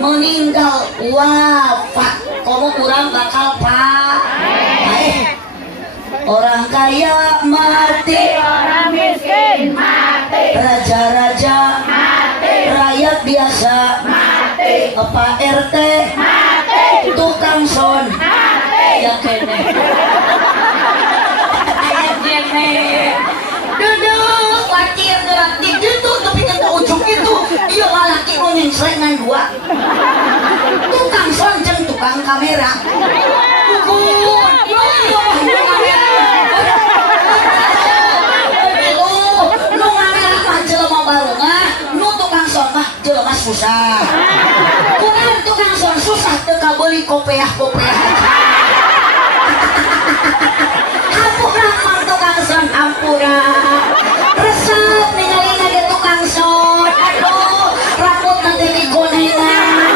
meninggal wafat. Kamu kurang bakal pak. Orang kaya mati, Orang miskin mati. raja-raja Mati. rakyat biasa Mati. apa RT Mati. tukang son Mati. ya kene ayat kene duduk watir gerak di situ tapi ke ujung itu dia laki ngomong selengan dua tukang son jeung tukang kamera susah. Kurang tukang son susah teka beli kopiah-kopiah. Hampura mang tukang son hampura. Resep ningali nage tukang son. Aduh, rambut nanti dikunengan.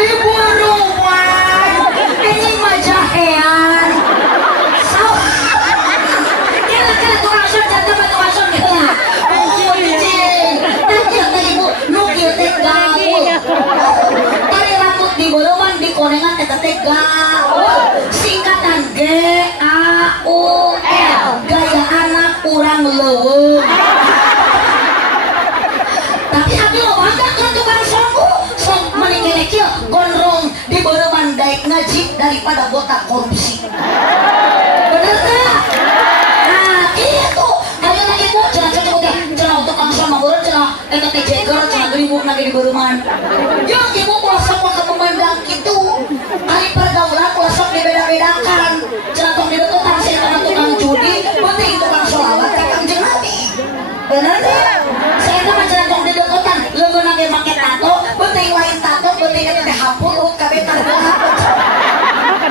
Diburuan. Ini mah jahean. Kira-kira tukang son jatuh mah tukang son gitu lah. Oh, cicing. Tari rambut di boloman di konengan eta teh gaul singkatan GAUL gaya anak urang leuweung. Tapi abi lo bangga kan tukang sonku sok mening kieu gondrong di boloman daek ngaji daripada botak korupsi. Bener teh? Nah, itu ayeuna ibu cenah tukang son mah beureum cenah eta teh jeger cenah geribuk lagi di beureman. Yang ibu kuasa ke pemandang itu kali pergaulan kuasa dibeda-bedakan jantung di deketan saya karena tukang judi penting tukang sholawat kakang jeung nabi bener deh saya kan jantung di deketan leungeun lagi make tato penting lain tato penting eta teh hapur kabeh tanggal hapur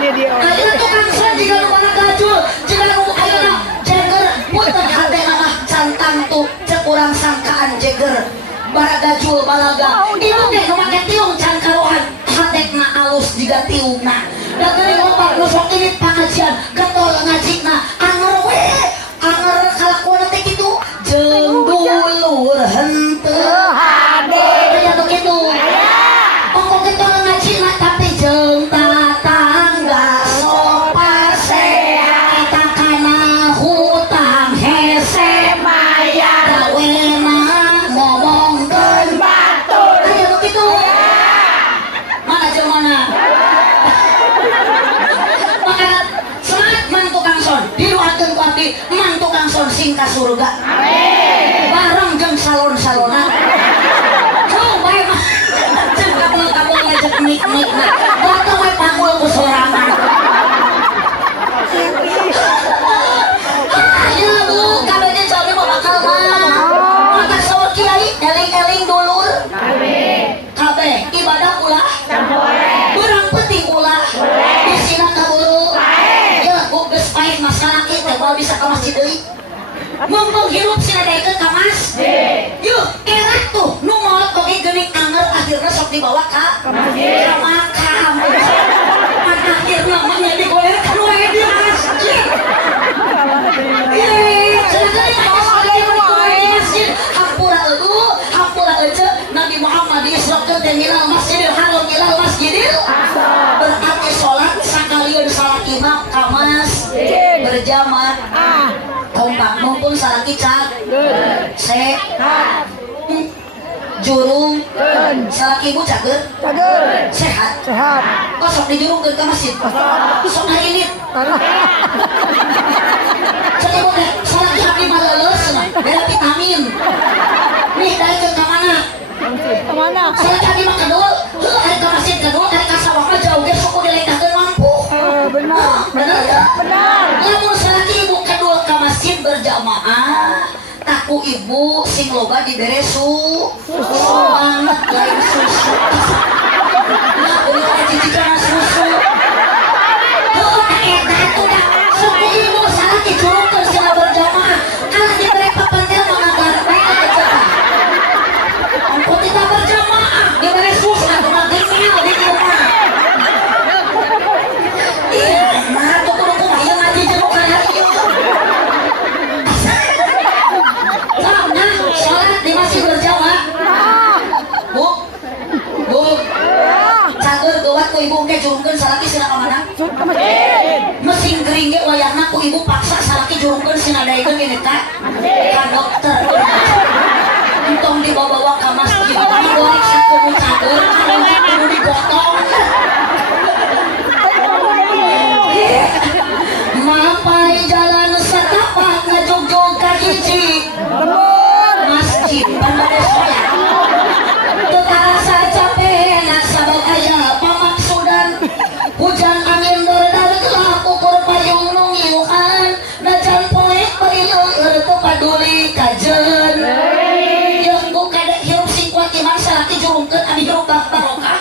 ayeuna tukang son jiga nu mana gajul jiga nu ayeuna jeger punten hatena mah cantang tuh cek urang sangkaan jeger baraga jul balaga ibu teh nu make tiung can karuhan hatekna alus jiga tiungna da geuning loba nu sok irit pangajian getol ngajina anger we anger kalakuan teh kitu jeung dulur henteu hade aya teh kitu pokok getol ngajina tapi jeung tatangga sopase eta kana hutang hese maya gawena ngomongkeun batur aya teh kitu mana jeung mana makanya semangat mang tukang son didoakeun ku abdi mang tukang son sing ka surga amin bareng jeung salon-salona oh bae mah jeung kabul ngajak mik-mikna datang we pangul ku sorangan ayo bu kabeh jabe mah bakal mah maka saur kiai eling-eling dulur amin kabeh ibadah ulah urang penting ulah disina kaburu ya bu geus paeh masalah ieu teh bae bisa ka masjid deui mumpung hirup sinadekeun ka masjid yuk erat tuh nu maot oge geuning anger akhirna sok dibawa ka masjid ka makam akhirna mah nya digolerkan wae di masjid hampura eueuh hampura ece Nabi Muhammad disrokeun teh minal masjidil haram ilal masjidil berarti sholat sakalian salat imam ka masjid berjamaah kompak jurungkeun salaki cag se jurung salaki ibu cager sehat kosok dijurungkeun ka masjid sok ngailit sok ibu teh salaki abdi mah leuleus mah beda vitamin nih daekeun ka mana salaki abdi mah kedul hari ka masjid kedul hari ka sawah mah jauh ge sok diledakeun lampu benar ya lamun salaki ibu kedul ka masjid berjamaah taku ibu sing loba dibere susu banget lain susu nah udah ada cicikan susu eta tuh dah suku ibu salah dicurungkeun sila berjamaah alah dibere papantel mengagar bae aja ampun tidak berjamaah dibere susu atuh ngegengel di rumah ih mah tuh kudu ieu ngaji jeung kana ieu sholat di masjid berjamaah bu cager geuat ku ibu engke jurungkeun salaki sina ka mana mesin gering ge wayahna ku ibu paksa salaki jurungkeun sina daegeun gini ka dokter entong dibawa ka masjid tapi goreng sakumu cager kudu digotong mapai jalan setapak ngajogjog ka hiji masjid bandara sholat terasa capek nak sabab ayah pamaksudan hujan angin berdar gelap ukur payung nungiuhan najan poek perileung teu paduli kajen yang buka dek hirup sing kuat iman salaki jurungkeun abi hirup barokah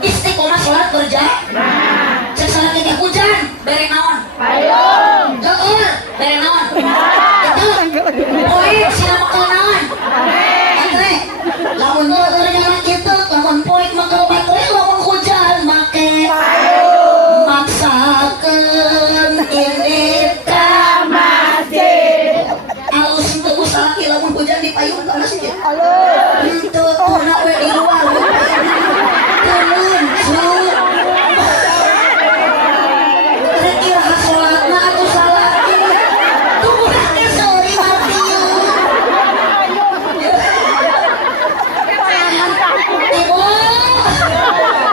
istiqomah sholat berjamaah cek salaki teh hujan bere naon payung geueur bere naon poek sina makel naon baterai lamun geueur nyala kitu lamun poek makel baterai lamun hujan make payung maksakeun indit ka masjid alus teu salaki lamun hujan di payung ka masjid henteu tuna we di luar turun su rekir hasolatna atuh salaki tubuh teh sorry mati ibu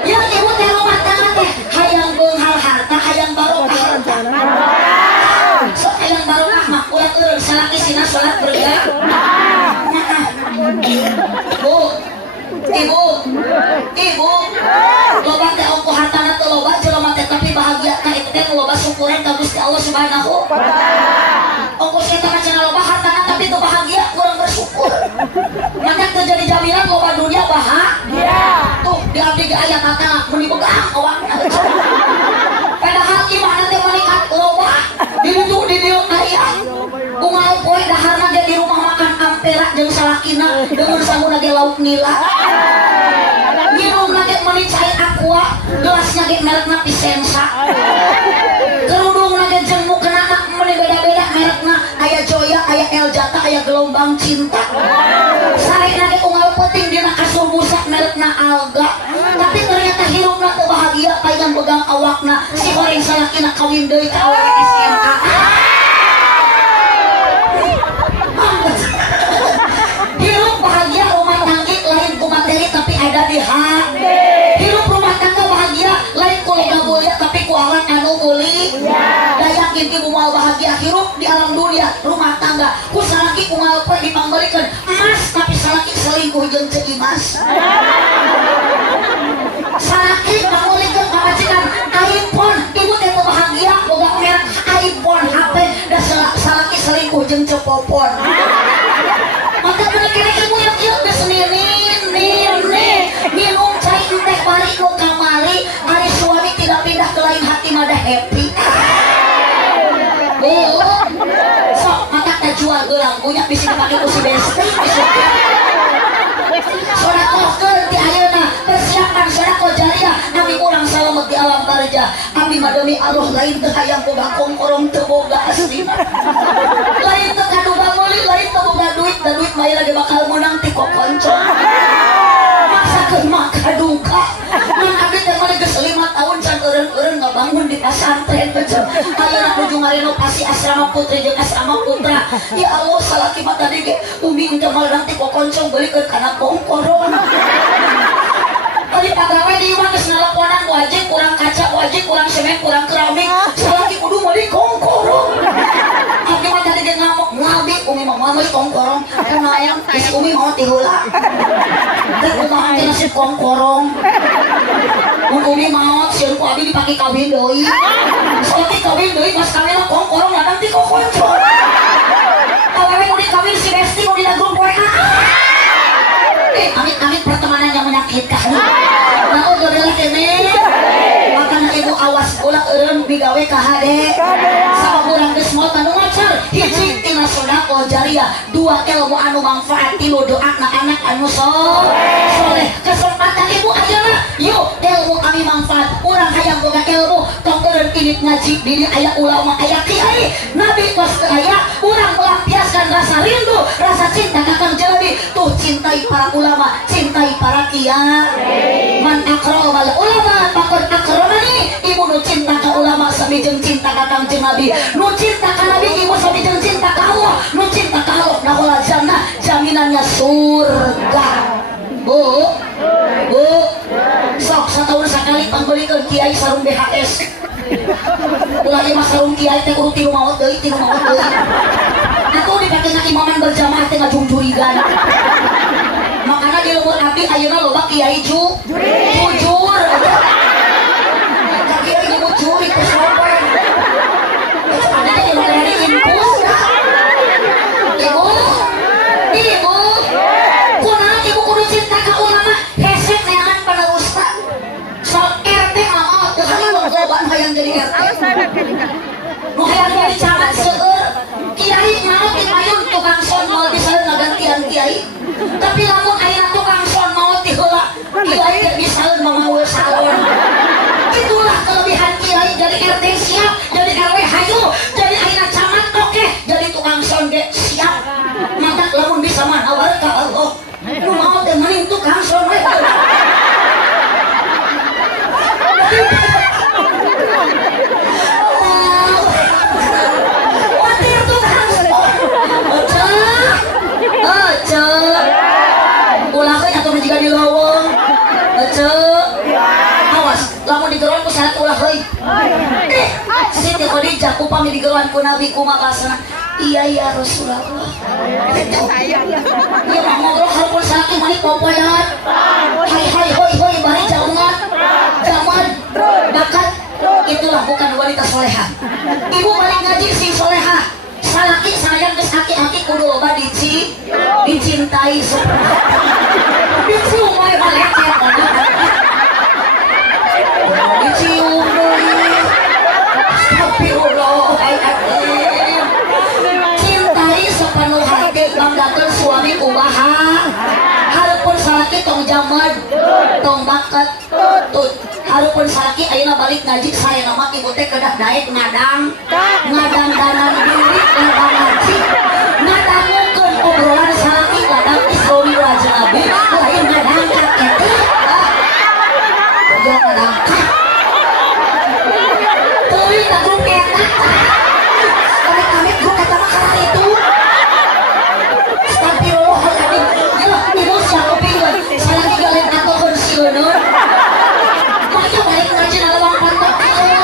ya ibu teh rumah tangga teh hayang beunghal harta hayang barokah harta sok hayang barokah mah ulah eureun salaki sina salat berjamaah bu ibu loba teh ongko hartana teu loba jelema teh tapi bahagia ka itu teh loba syukuran ka Gusti Allah Subhanahu wa taala ongko setan cenah loba hartana tapi teu bahagia kurang bersyukur maka teu jadi jaminan loba dunia bahagia tuh di abdi ge aya kata mun dipegang awakna padahal imana teh meningkat loba di dieu aya unggal poe daharna ge di rumah makan ampera jeung salakina dengan sanguna ge lauk nila minum lagi meni cair aqua gelasnya ge merekna Pisensa kerudung lagi jeung mukeunana meni beda-beda merekna aya Joya aya Eljata aya Gelombang Cinta sare lagi unggal penting dina kasur busa merekna Alga tapi ternyata hirupna teu bahagia payan pegang awakna si goreng salakina kawin deui ka awewe SMA hirup bahagia rumah tangga lain ku materi tapi ada di hati hirup rumah tangga bahagia lain ku loga mulia tapi ku alam anu uli da yakin ibu moal bahagia hirup di alam dunia rumah tangga ku salaki ku ngalpoe dipanggeulekeun emas tapi salaki selingkuh jeung ceu imas salaki panggeulekeun ka majikan iPhone ibu teh bahagia boga merek iPhone HP da salaki selingkuh jeung ceu popon maka kira-kira ibu yang ieu geus minum cai teh bari ku kamari ari suami tidak pindah ke lain hati mah da happy sok maka teh jual gelang punya bisa dipake ku si Besti sodakohkeun ti ayeuna persiapan sodako jariah nami urang salamet di alam barja abdi mah demi Allah lain teu hayang boga kongkorong teu boga aslina lain teu kaduga meuli lain teu boga duit da duit mah lagi bakal menang ti kokoncong maksakeun mah kaduga mun abdi teh mah geus 5 tahun can eureun-eureun ngabangun di pasantren betul. Ayeuna nuju ngarenovasi asrama putri jeung asrama putra. Ya Allah salaki mah tadi ge umi jamal nanti kok koncong beulikeun kana kongkoron. Tadi pagawe di imah geus naleponan wajib kurang kaca, wajib kurang semen, kurang keramik. Salaki kudu meuli kongkoron. Abdi mah tadi ge ngamuk, ngabi umi mah meuli kongkorong. Kumaha aya geus umi mau ti heula. Teh kumaha teh nasib kongkorong. Mun umi mau sieun ku abi dipake kawin deui. Salaki kawin deui pas kawin mah kongkorong ladang ti kokoncong. Awewe nu dikawin si Besti nu dina grup WA. Amit-amit pertemanan yang menyakitkan. Nah, udah kene. Makanya ibu awas ulah eureun bigawe ka hade. Sama urang geus moal anu ngacar. Hiji tina sedekah jariah, dua ilmu anu manfaat, tilu doana anak anu soleh. Kesempatan ibu ayeuna, yuk ilmu kami manfaat. Urang hayang boga ilmu, tong eureun ilit ngaji di aya ulama, aya kiai. Nabi kos aya, urang melampiaskan rasa rindu, rasa cinta ka Kang Jalabi. Tuh cintai para ulama, cintai para kiai. Man akramal ulama faqad akramani. Ibu nu cinta ka ulama sami jeung cinta ka Kangjeng Nabi. Nu cinta ka Nabi ibu sami jeung cinta ka Allah. Nu cinta ka Allah nahula jannah, jaminannya surga. Bu. Sok satahun sakali pangbelikeun kiai sarung BHS. Ulah ieu mah sarung kiai teh kudu tilu maot deui. Atuh dipake ngaimaman berjamaah teh ngajungjurigan. Makanya di lembur abdi ayeuna loba kiai jujur. Kiai nu juri teh sopan. Terus ada yang dari impus. Ibu. Kunaon ibu kudu cinta ka ulama, hesek neangan panerusta. Sok RT mah teu lobaan hayang jadi RT. Nu hayang jadi camat seueur. Kiai naon di payung tukang son moal bisa ngagantian kiai. Tapi lamun ayeuna tukang son mau diheula, kiai teh bisa mangaweu salon. Itulah kelebihan kiai dari RT siap, dari RW hayu, dari ayeuna camat oke, dari tukang son ge siap. Mantap lamun bisa mah nawar ka Allah. Nu mau teh mending tukang son we. Watir tukang son. Ulah euy atuh jiga di lowong. Awas, lamun digeroan ku salat ulah euy. Siti Khadijah upami digeroan ku Nabi kumaha basana? Iya ya Rasulullah. Ieu mah ngobrol hareupeun salaki mani popoyan. Hai hoi bari jaungan. Zaman bakat itulah bukan wanita solehah. Ibu balik ngaji sing solehah. Salaki sayang geus aki-aki kudu loba dicintai dicium wae balecet dicium deui. Astagfirullahaladzim. Cintai sepenuh hati, banggakeun suami kumaha. Hareupeun salaki tong jaman, tong bakat, tut. Hareupeun salaki ayeuna balik ngaji saya nama ibu teh kedah daek ngadang danan diri, ngadang ngaji, ngadangukeun obrolan salaki, ngadang Isra Mi'raj Nabi, lain ngadang kakek. Jangan ngadang kak. Teuing ka grup eta. Amit-amit grup eta mah karena itu. Astagfirullahaladzim. Ya, ibu siapa pingin? Salaki galen atokeun sieuneur. Makanya balik ngaji na lawang pantok kieu.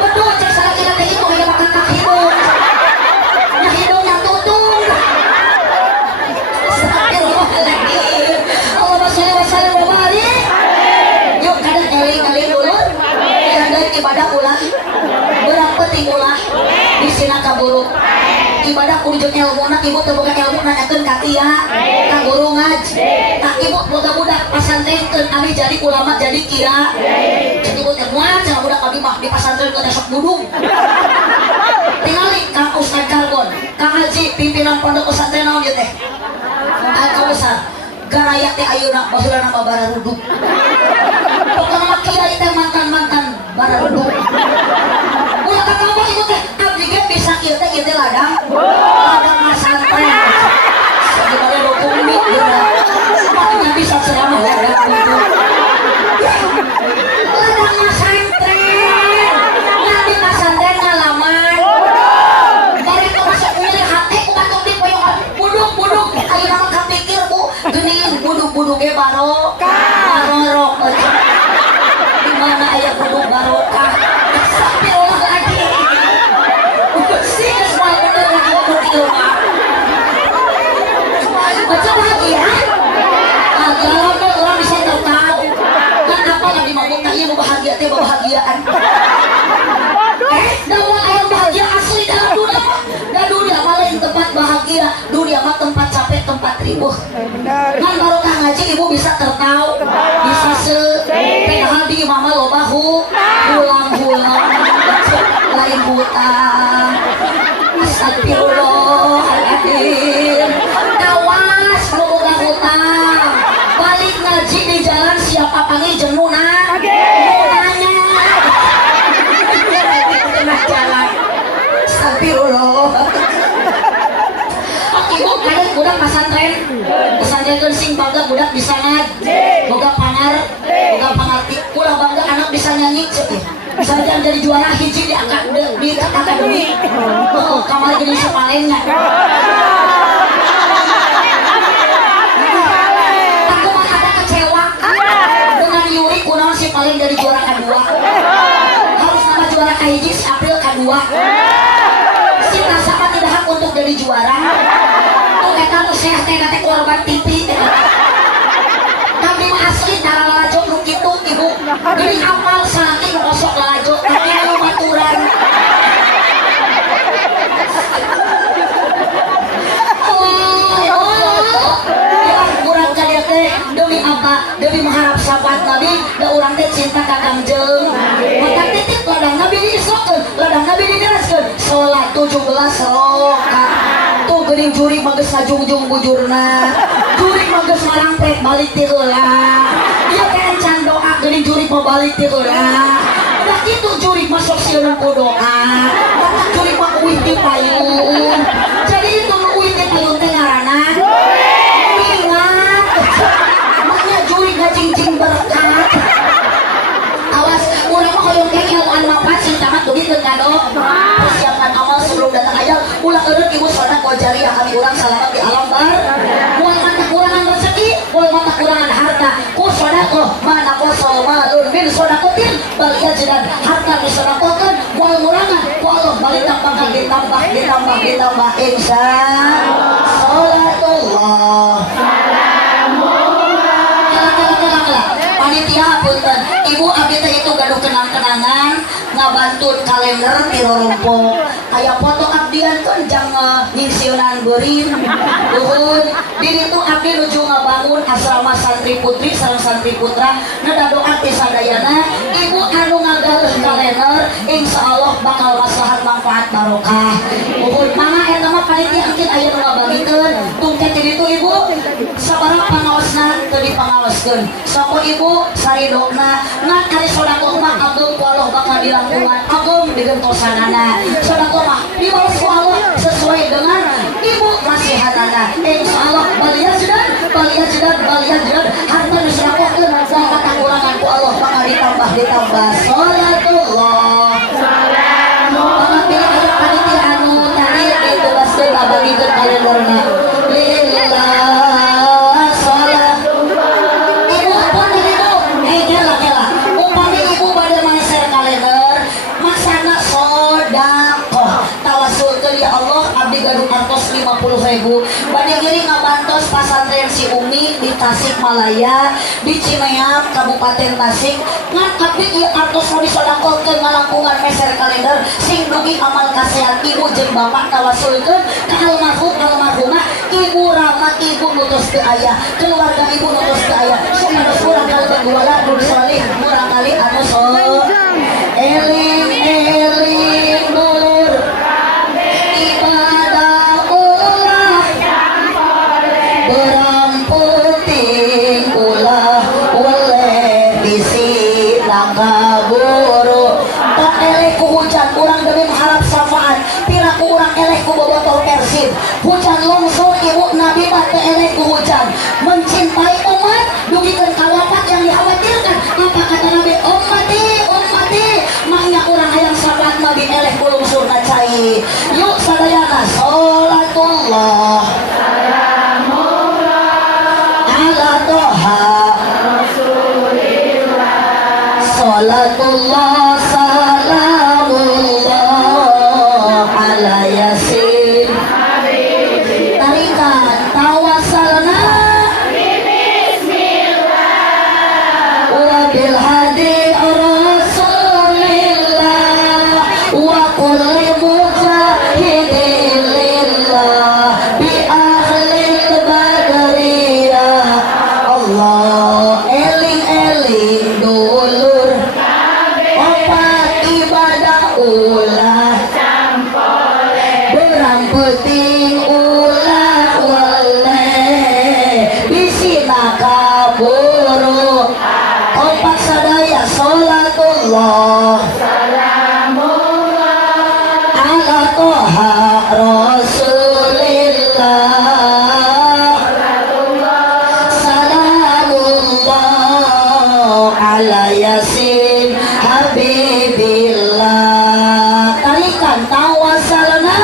Betul cek salaki na teh itu aya makan kak hidung. Nya hidungnya tutung. Astagfirullahaladzim. Allahumma sholli wa sallim wa barik. Yuk kadang eling-eling dulu. Kadang ibadah ulah. Beurang penting ulah. Bisina kaburuk. Ibadah kudu ilmuna, ibu teu boga ilmu nanyakeun ka kieu, ka guru ngaji. Tah ibu boga budak pasantrenkeun abi jadi ulama jadi kiai. Jadi ibu teh moal cenah budak abi mah di pasantrenkeun teh sok budung. Tingali Kang Ustaz Jargon, Kang Haji pimpinan pondok pesantren naon ieu teh? Kang Ustaz, garaya teh ayeuna baheulana mah bararuduk. Pokona mah kiai teh mantan bararuduk. Ulah ka kamu ibu teh abdi ge bisa ieu teh ladang pesantren. Gimana dokumen gitu. Makanya bisa ceramah ladang gitu. Ladang pesantren. barokah marorok di mana aya kudu barokah astagfirullahaladzim sih semua bener lagi begitu mah baca bahagia kalau orang bisa tertahu dan apa yang dimabuk tak iya bahagia teh bahagiaan dalam ayam bahagia asli dalam dunia malah tempat bahagia dunia mah tempat capek tempat ribuh kan barokah ngaji ibu bisa tertahu bisa padahal di mama lo bahu hulang lain hutang astagfirullahaladzim awas lo boga hutang balik ngaji di jalan siapa panggil jenuna nunanya tengah jalan astagfirullah ibu kadang budak pesantren sing bangga budak bisa ngad boga pangarti ulah bangga anak bisa nyanyi saja jadi juara hiji di akademi kamar jadi sepalengnya aku mah ada kecewa dengan Yuri kunaon si paling dari juara kedua harus nama juara kahiji April kedua si nasabah tidak hak untuk jadi juara tuh eta tuh sehat teh korban TV tapi mah asli cara lalajo nu kitu ibu jadi hafal saking kosok lalajo tapi nu baturan kurang kalian teh demi apa demi mengharap sahabat Nabi da urang teh cinta ka Kangjeng maka titik ladang Nabi diisrokeun ladang Nabi dideraskeun salat 17 rakaat tuh geuning jurig mah geus sajungjung bujurna jurig mah geus marangpet balik ti heula ieu teh encan doa geuning jurig mah balik ti heula da kitu jurig mah sok sieun ku doa maka jurig mah uih ti payun jadi itu nu uih ti payun teh ngaranna maknya jurig ngajingjing berkat awas urang mah hoyong teh ilmuan mapan sing tamat dugi teu kado persiapkan amal sebelum datang ajal ulah eureut ibu soalna ku jariah kami urang salamet di alam bar moal mata kurangan rezeki moal mata kurangan harta ku sedekah mana qosal malun min sedaqatin bal yajdan harta disedekahkeun moal ngurangan ku Allah balik ditambah insyaallah panitia punten ibu abdi teh itu gaduh kenang-kenangan ngabantun kalender di Rorompok aya foto abdian kan jang ngisieunan beurin luhur di ditu abdi nuju ngabangun asrama santri putri sareng santri putra nadadoa ti sadayana ibu anu ngagaleuh kalender insyaallah bakal maslahat manfaat barokah luhur mangga eta mah panitia engkeun aya nu ngabangikeun tungket di ditu ibu sabaraha pangaosna teu dipangaoskeun sapa ibu saridokna ngan ari sedekah mah ageng ku Allah bakal dilangkungan ageng digentosanana sedekah mah dibalas ku Allah sesuai dengan ibu nasihatana insyaallah baliyajdan harta disedekahkeun zakat kurangan ku Allah bakal ditambah salatullah pangapila panitia anu tadi ditebaskeun babagikeun kalenderna lillah salat gaduh artos 50.000 badai gini ngabantos pasantren si Umi di Tasikmalaya di Cimeam Kabupaten Tasik ngan abdi ieu artos mau disodakokeun ngalangkungan meser kalender sing dugi amal kasehat ibu jeung bapak tawasulkeun ka almarhumah ibu Rama ibu nutus teu aya keluarga ibu nutus teu aya supados urang kalebet wala nur salih murang kali anu sok eling nur hujan longsor ibu Nabi bate elek hujan mencintai umat dugikan kalapat yang dikhawatirkan apa kata Nabi ummati maknya orang yang sahabat Nabi elek longsor ngacai yuk sadayana sholatullah ala doha salatullah salamullah ala yasin tarikan tawasalna wa bil hadi rasulillah wa kulli mujahidin lillah bi ahlil badriyah Allah eling-eling dulur opat ibadah ulah berang penting ulah waleh bisina kaburu opat sadaya sholatullah ala toha rasulillah salamullah ala yasin habibillah tarikan tawasalna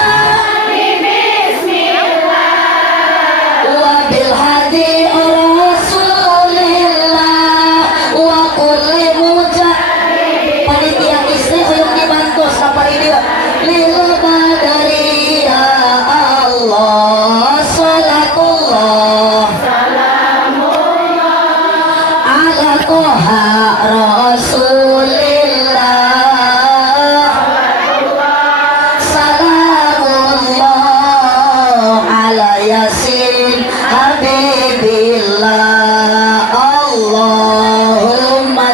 wa bil hadi rasulillah wa kulli mujahid panitia istri hoyong dibantu sapari dia lil badariyah Allah salatullah ala toha rasulillah salamullah ala yasin habibillah Allahumma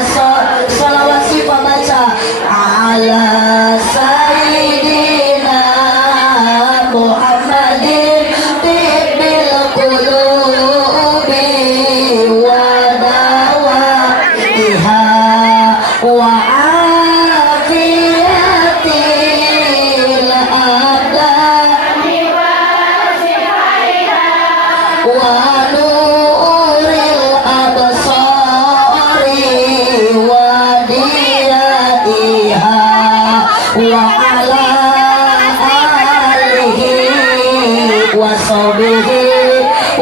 sholawat sifat baca ala sayyidina Muhammadin tibbil qulubi wa dawaiha wa afiyatil abdani wa nuril absari wa diyaiha wa ala alihi wa sahbihi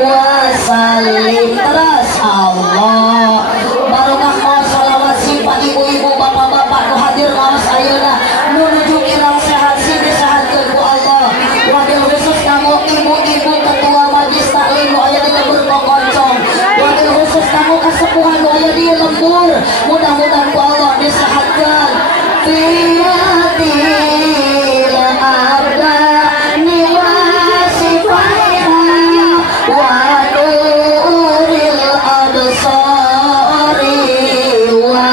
wa sallim terus Allah barokah mau salawat sifat ibu-ibu bapak-bapak nu hadir ngaos ayeuna menuju kirang sehat sih disehatkeun ku Allah wabil khusus kamu ibu-ibu ketua majlis taklim nu aya di lembur kokoncong wabil khusus kamu kasepuhan nu aya di lembur mudah-mudahan ku Allah disehatkeun fiyatil abdani wa sifatiha wa nuril absari wa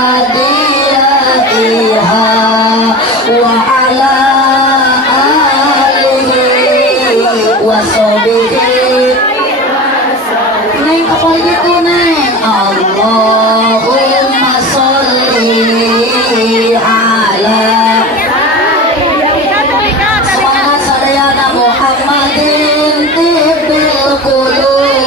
diyaiha wa ala alihi wa sahbihi neng kapal gitu neng Allahumma sholli ala semangat sadayana Muhammadin tibbil qulub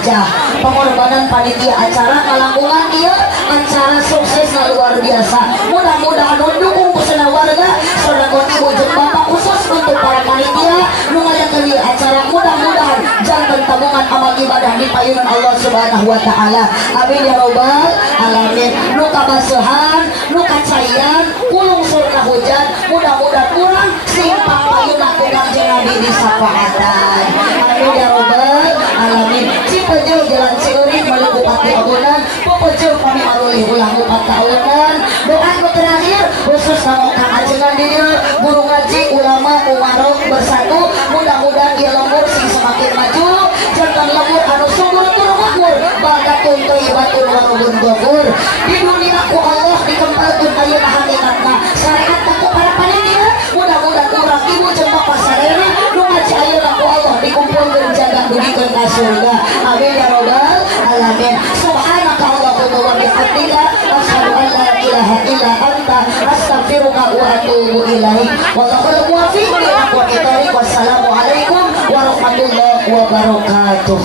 saja. Pengorbanan panitia acara kalangkungan dia acara sukses luar biasa. Mudah-mudahan mendukung pesena warga saudara ibu jeung bapak khusus untuk para panitia nu ngayakeun ieu acara. Mudah-mudahan janten tabungan amal ibadah di payunan Allah Subhanahu wa taala. Amin ya rabbal alamin. Nu kabasuhan, nu kacayan, kulung surna hujan, mudah-mudahan urang simpang payunan urang jeung Nabi disafaatan. Amin ya rabbal alamin. Cipejeul jalan Ciuring meuli Bupati Agunan, pupejeul kami alulih ulang 4 tahunan. Doa nu terakhir khusus kanggo Kang Ajengan di dieu, guru ngaji, ulama, umarok bersatu. Mudah-mudahan ieu lembur sing semakin maju, jantan lembur anu subur tur makmur, bagatun thayyibatun wa nurun ghafur. Di dunia ku Allah dikempalkeun ayeuna hakikatna syariat ku para panitia. Mudah-mudahan urang ibu jeung bapak sadayana nu ngaji ayeuna ku Allah dikumpulkeun jaga dugikeun ka surga. Amin ya rabbal alamin. Subhanaka Allahumma wa bihamdika asyhadu an la ilaha illa anta astaghfiruka wa atubu ilaik. Wallahul muwaffiq ila aqwamit thoriq. Wassalamu alaikum warahmatullahi wabarakatuh.